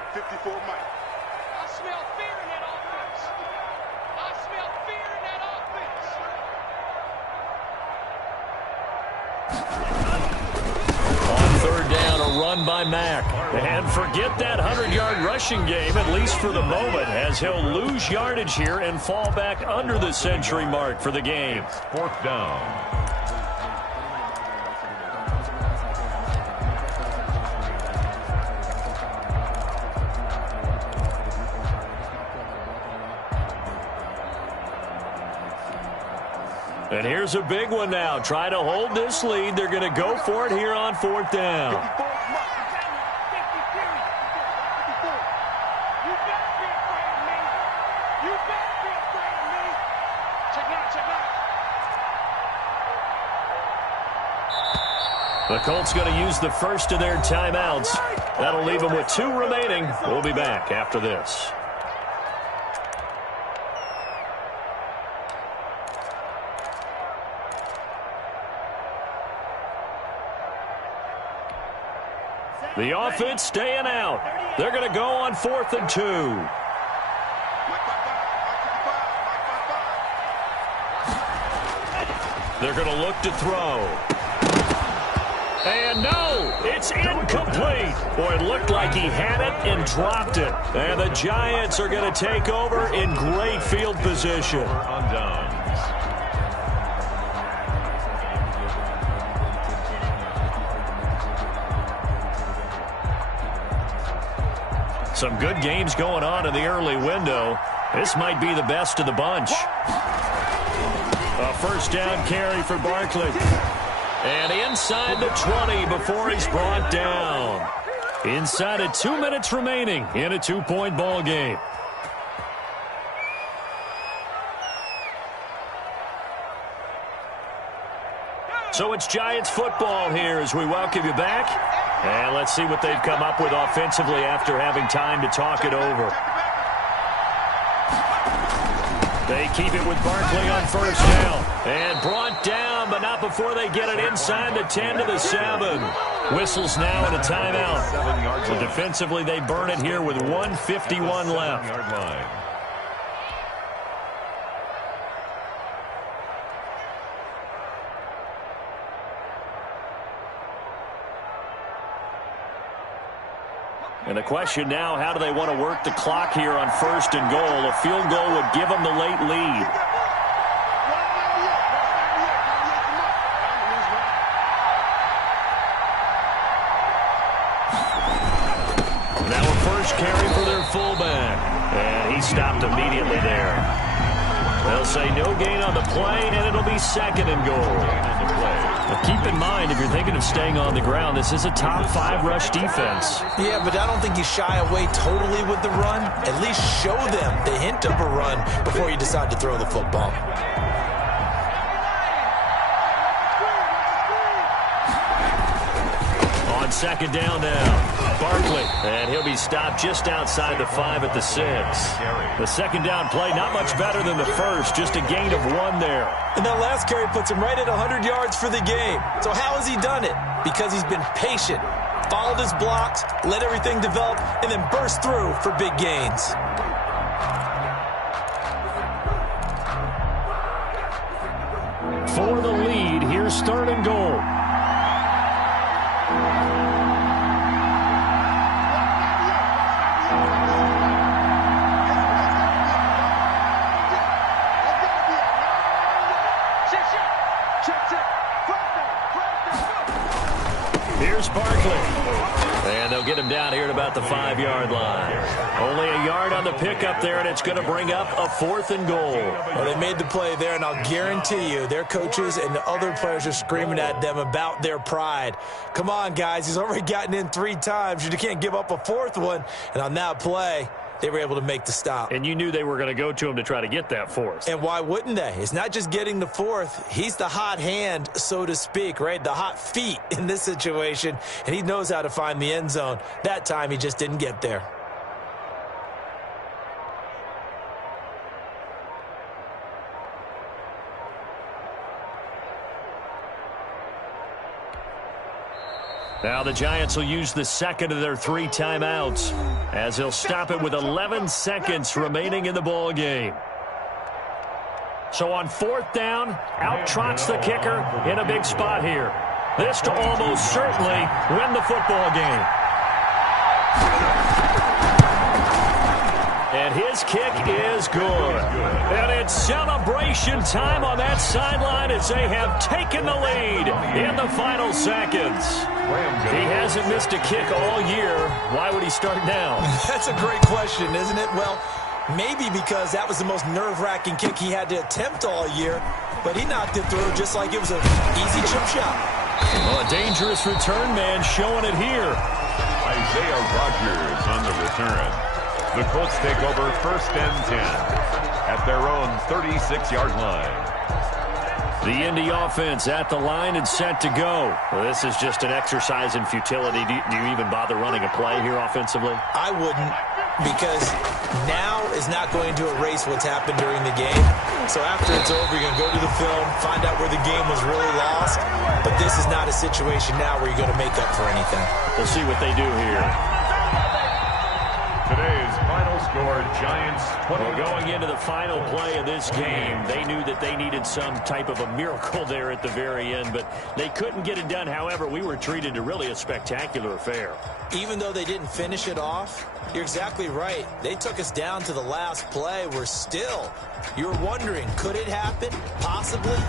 By Mack. And forget that 100-yard rushing game, at least for the moment, as he'll lose yardage here and fall back under the century mark for the game. 4th down. And here's a big one now. Try to hold this lead. They're going to go for it here on 4th down. The Colts going to use the first of their timeouts. That'll leave them with 2 remaining. We'll be back after this. The offense staying out. They're going to go on 4th and 2. They're going to look to throw. And no, it's incomplete. Boy, it looked like he had it and dropped it. And the Giants are going to take over in great field position. On downs. Some good games going on in the early window. This might be the best of the bunch. A 1st down carry for Barkley. And inside the 20 before he's brought down. Inside of 2 minutes remaining in a 2-point ball game. So it's Giants football here as we welcome you back. And let's see what they've come up with offensively after having time to talk it over. They keep it with Barkley on 1st down. And brought down, but not before they get it inside the 10 to the 7. Whistles now and a timeout. So defensively, they burn it here with 1:51 left. And the question now, how do they want to work the clock here on 1st and goal? A field goal would give them the late lead. Now a 1st carry for their fullback. And he stopped immediately there. They'll say no gain on the play, and it'll be 2nd and goal. Keep in mind, if you're thinking of staying on the ground, this is a top 5 rush defense. Yeah, but I don't think you shy away totally with the run. At least show them the hint of a run before you decide to throw the football. On second down now, Barkley, and he'll be stopped just outside the 5 at the 6. The second down play, not much better than the first, just a gain of 1 there. And that last carry puts him right at 100 yards for the game. So how has he done it? Because he's been patient, followed his blocks, let everything develop, and then burst through for big gains. For the lead, here's 3rd and goal. Here's Barkley. And they'll get him down here at about the 5-yard line. Only a yard on the pickup there, and it's going to bring up a 4th and goal. Well, they made the play there, and I'll guarantee you their coaches and the other players are screaming at them about their pride. Come on, guys. He's already gotten in 3 times. You can't give up a 4th one. And on that play, they were able to make the stop. And you knew they were going to go to him to try to get that 4th. And why wouldn't they? It's not just getting the 4th. He's the hot hand, so to speak, right? The hot feet in this situation. And he knows how to find the end zone. That time, he just didn't get there. Now the Giants will use the second of their 3 timeouts as they'll stop it with 11 seconds remaining in the ball game. So on 4th down, out trots the kicker in a big spot here. This to almost certainly win the football game. And his kick is good. And it's celebration time on that sideline as they have taken the lead in the final seconds. He hasn't missed a kick all year. Why would he start now? That's a great question, isn't it? Well, maybe because that was the most nerve-wracking kick he had to attempt all year. But he knocked it through just like it was an easy chip shot. Well, a dangerous return man showing it here. Isaiah Rodgers on the return. The Colts take over 1st and 10 at their own 36-yard line. The Indy offense at the line and set to go. Well, this is just an exercise in futility. Do you even bother running a play here offensively? I wouldn't, because now is not going to erase what's happened during the game. So after it's over, you're going to go to the film, find out where the game was really lost. But this is not a situation now where you're going to make up for anything. We'll see what they do here. Today's final score, Giants 20. Well, going into the final play of this game, they knew that they needed some type of a miracle there at the very end, but they couldn't get it done. However, we were treated to really a spectacular affair. Even though they didn't finish it off, you're exactly right. They took us down to the last play. We're still, you're wondering, could it happen? Possibly.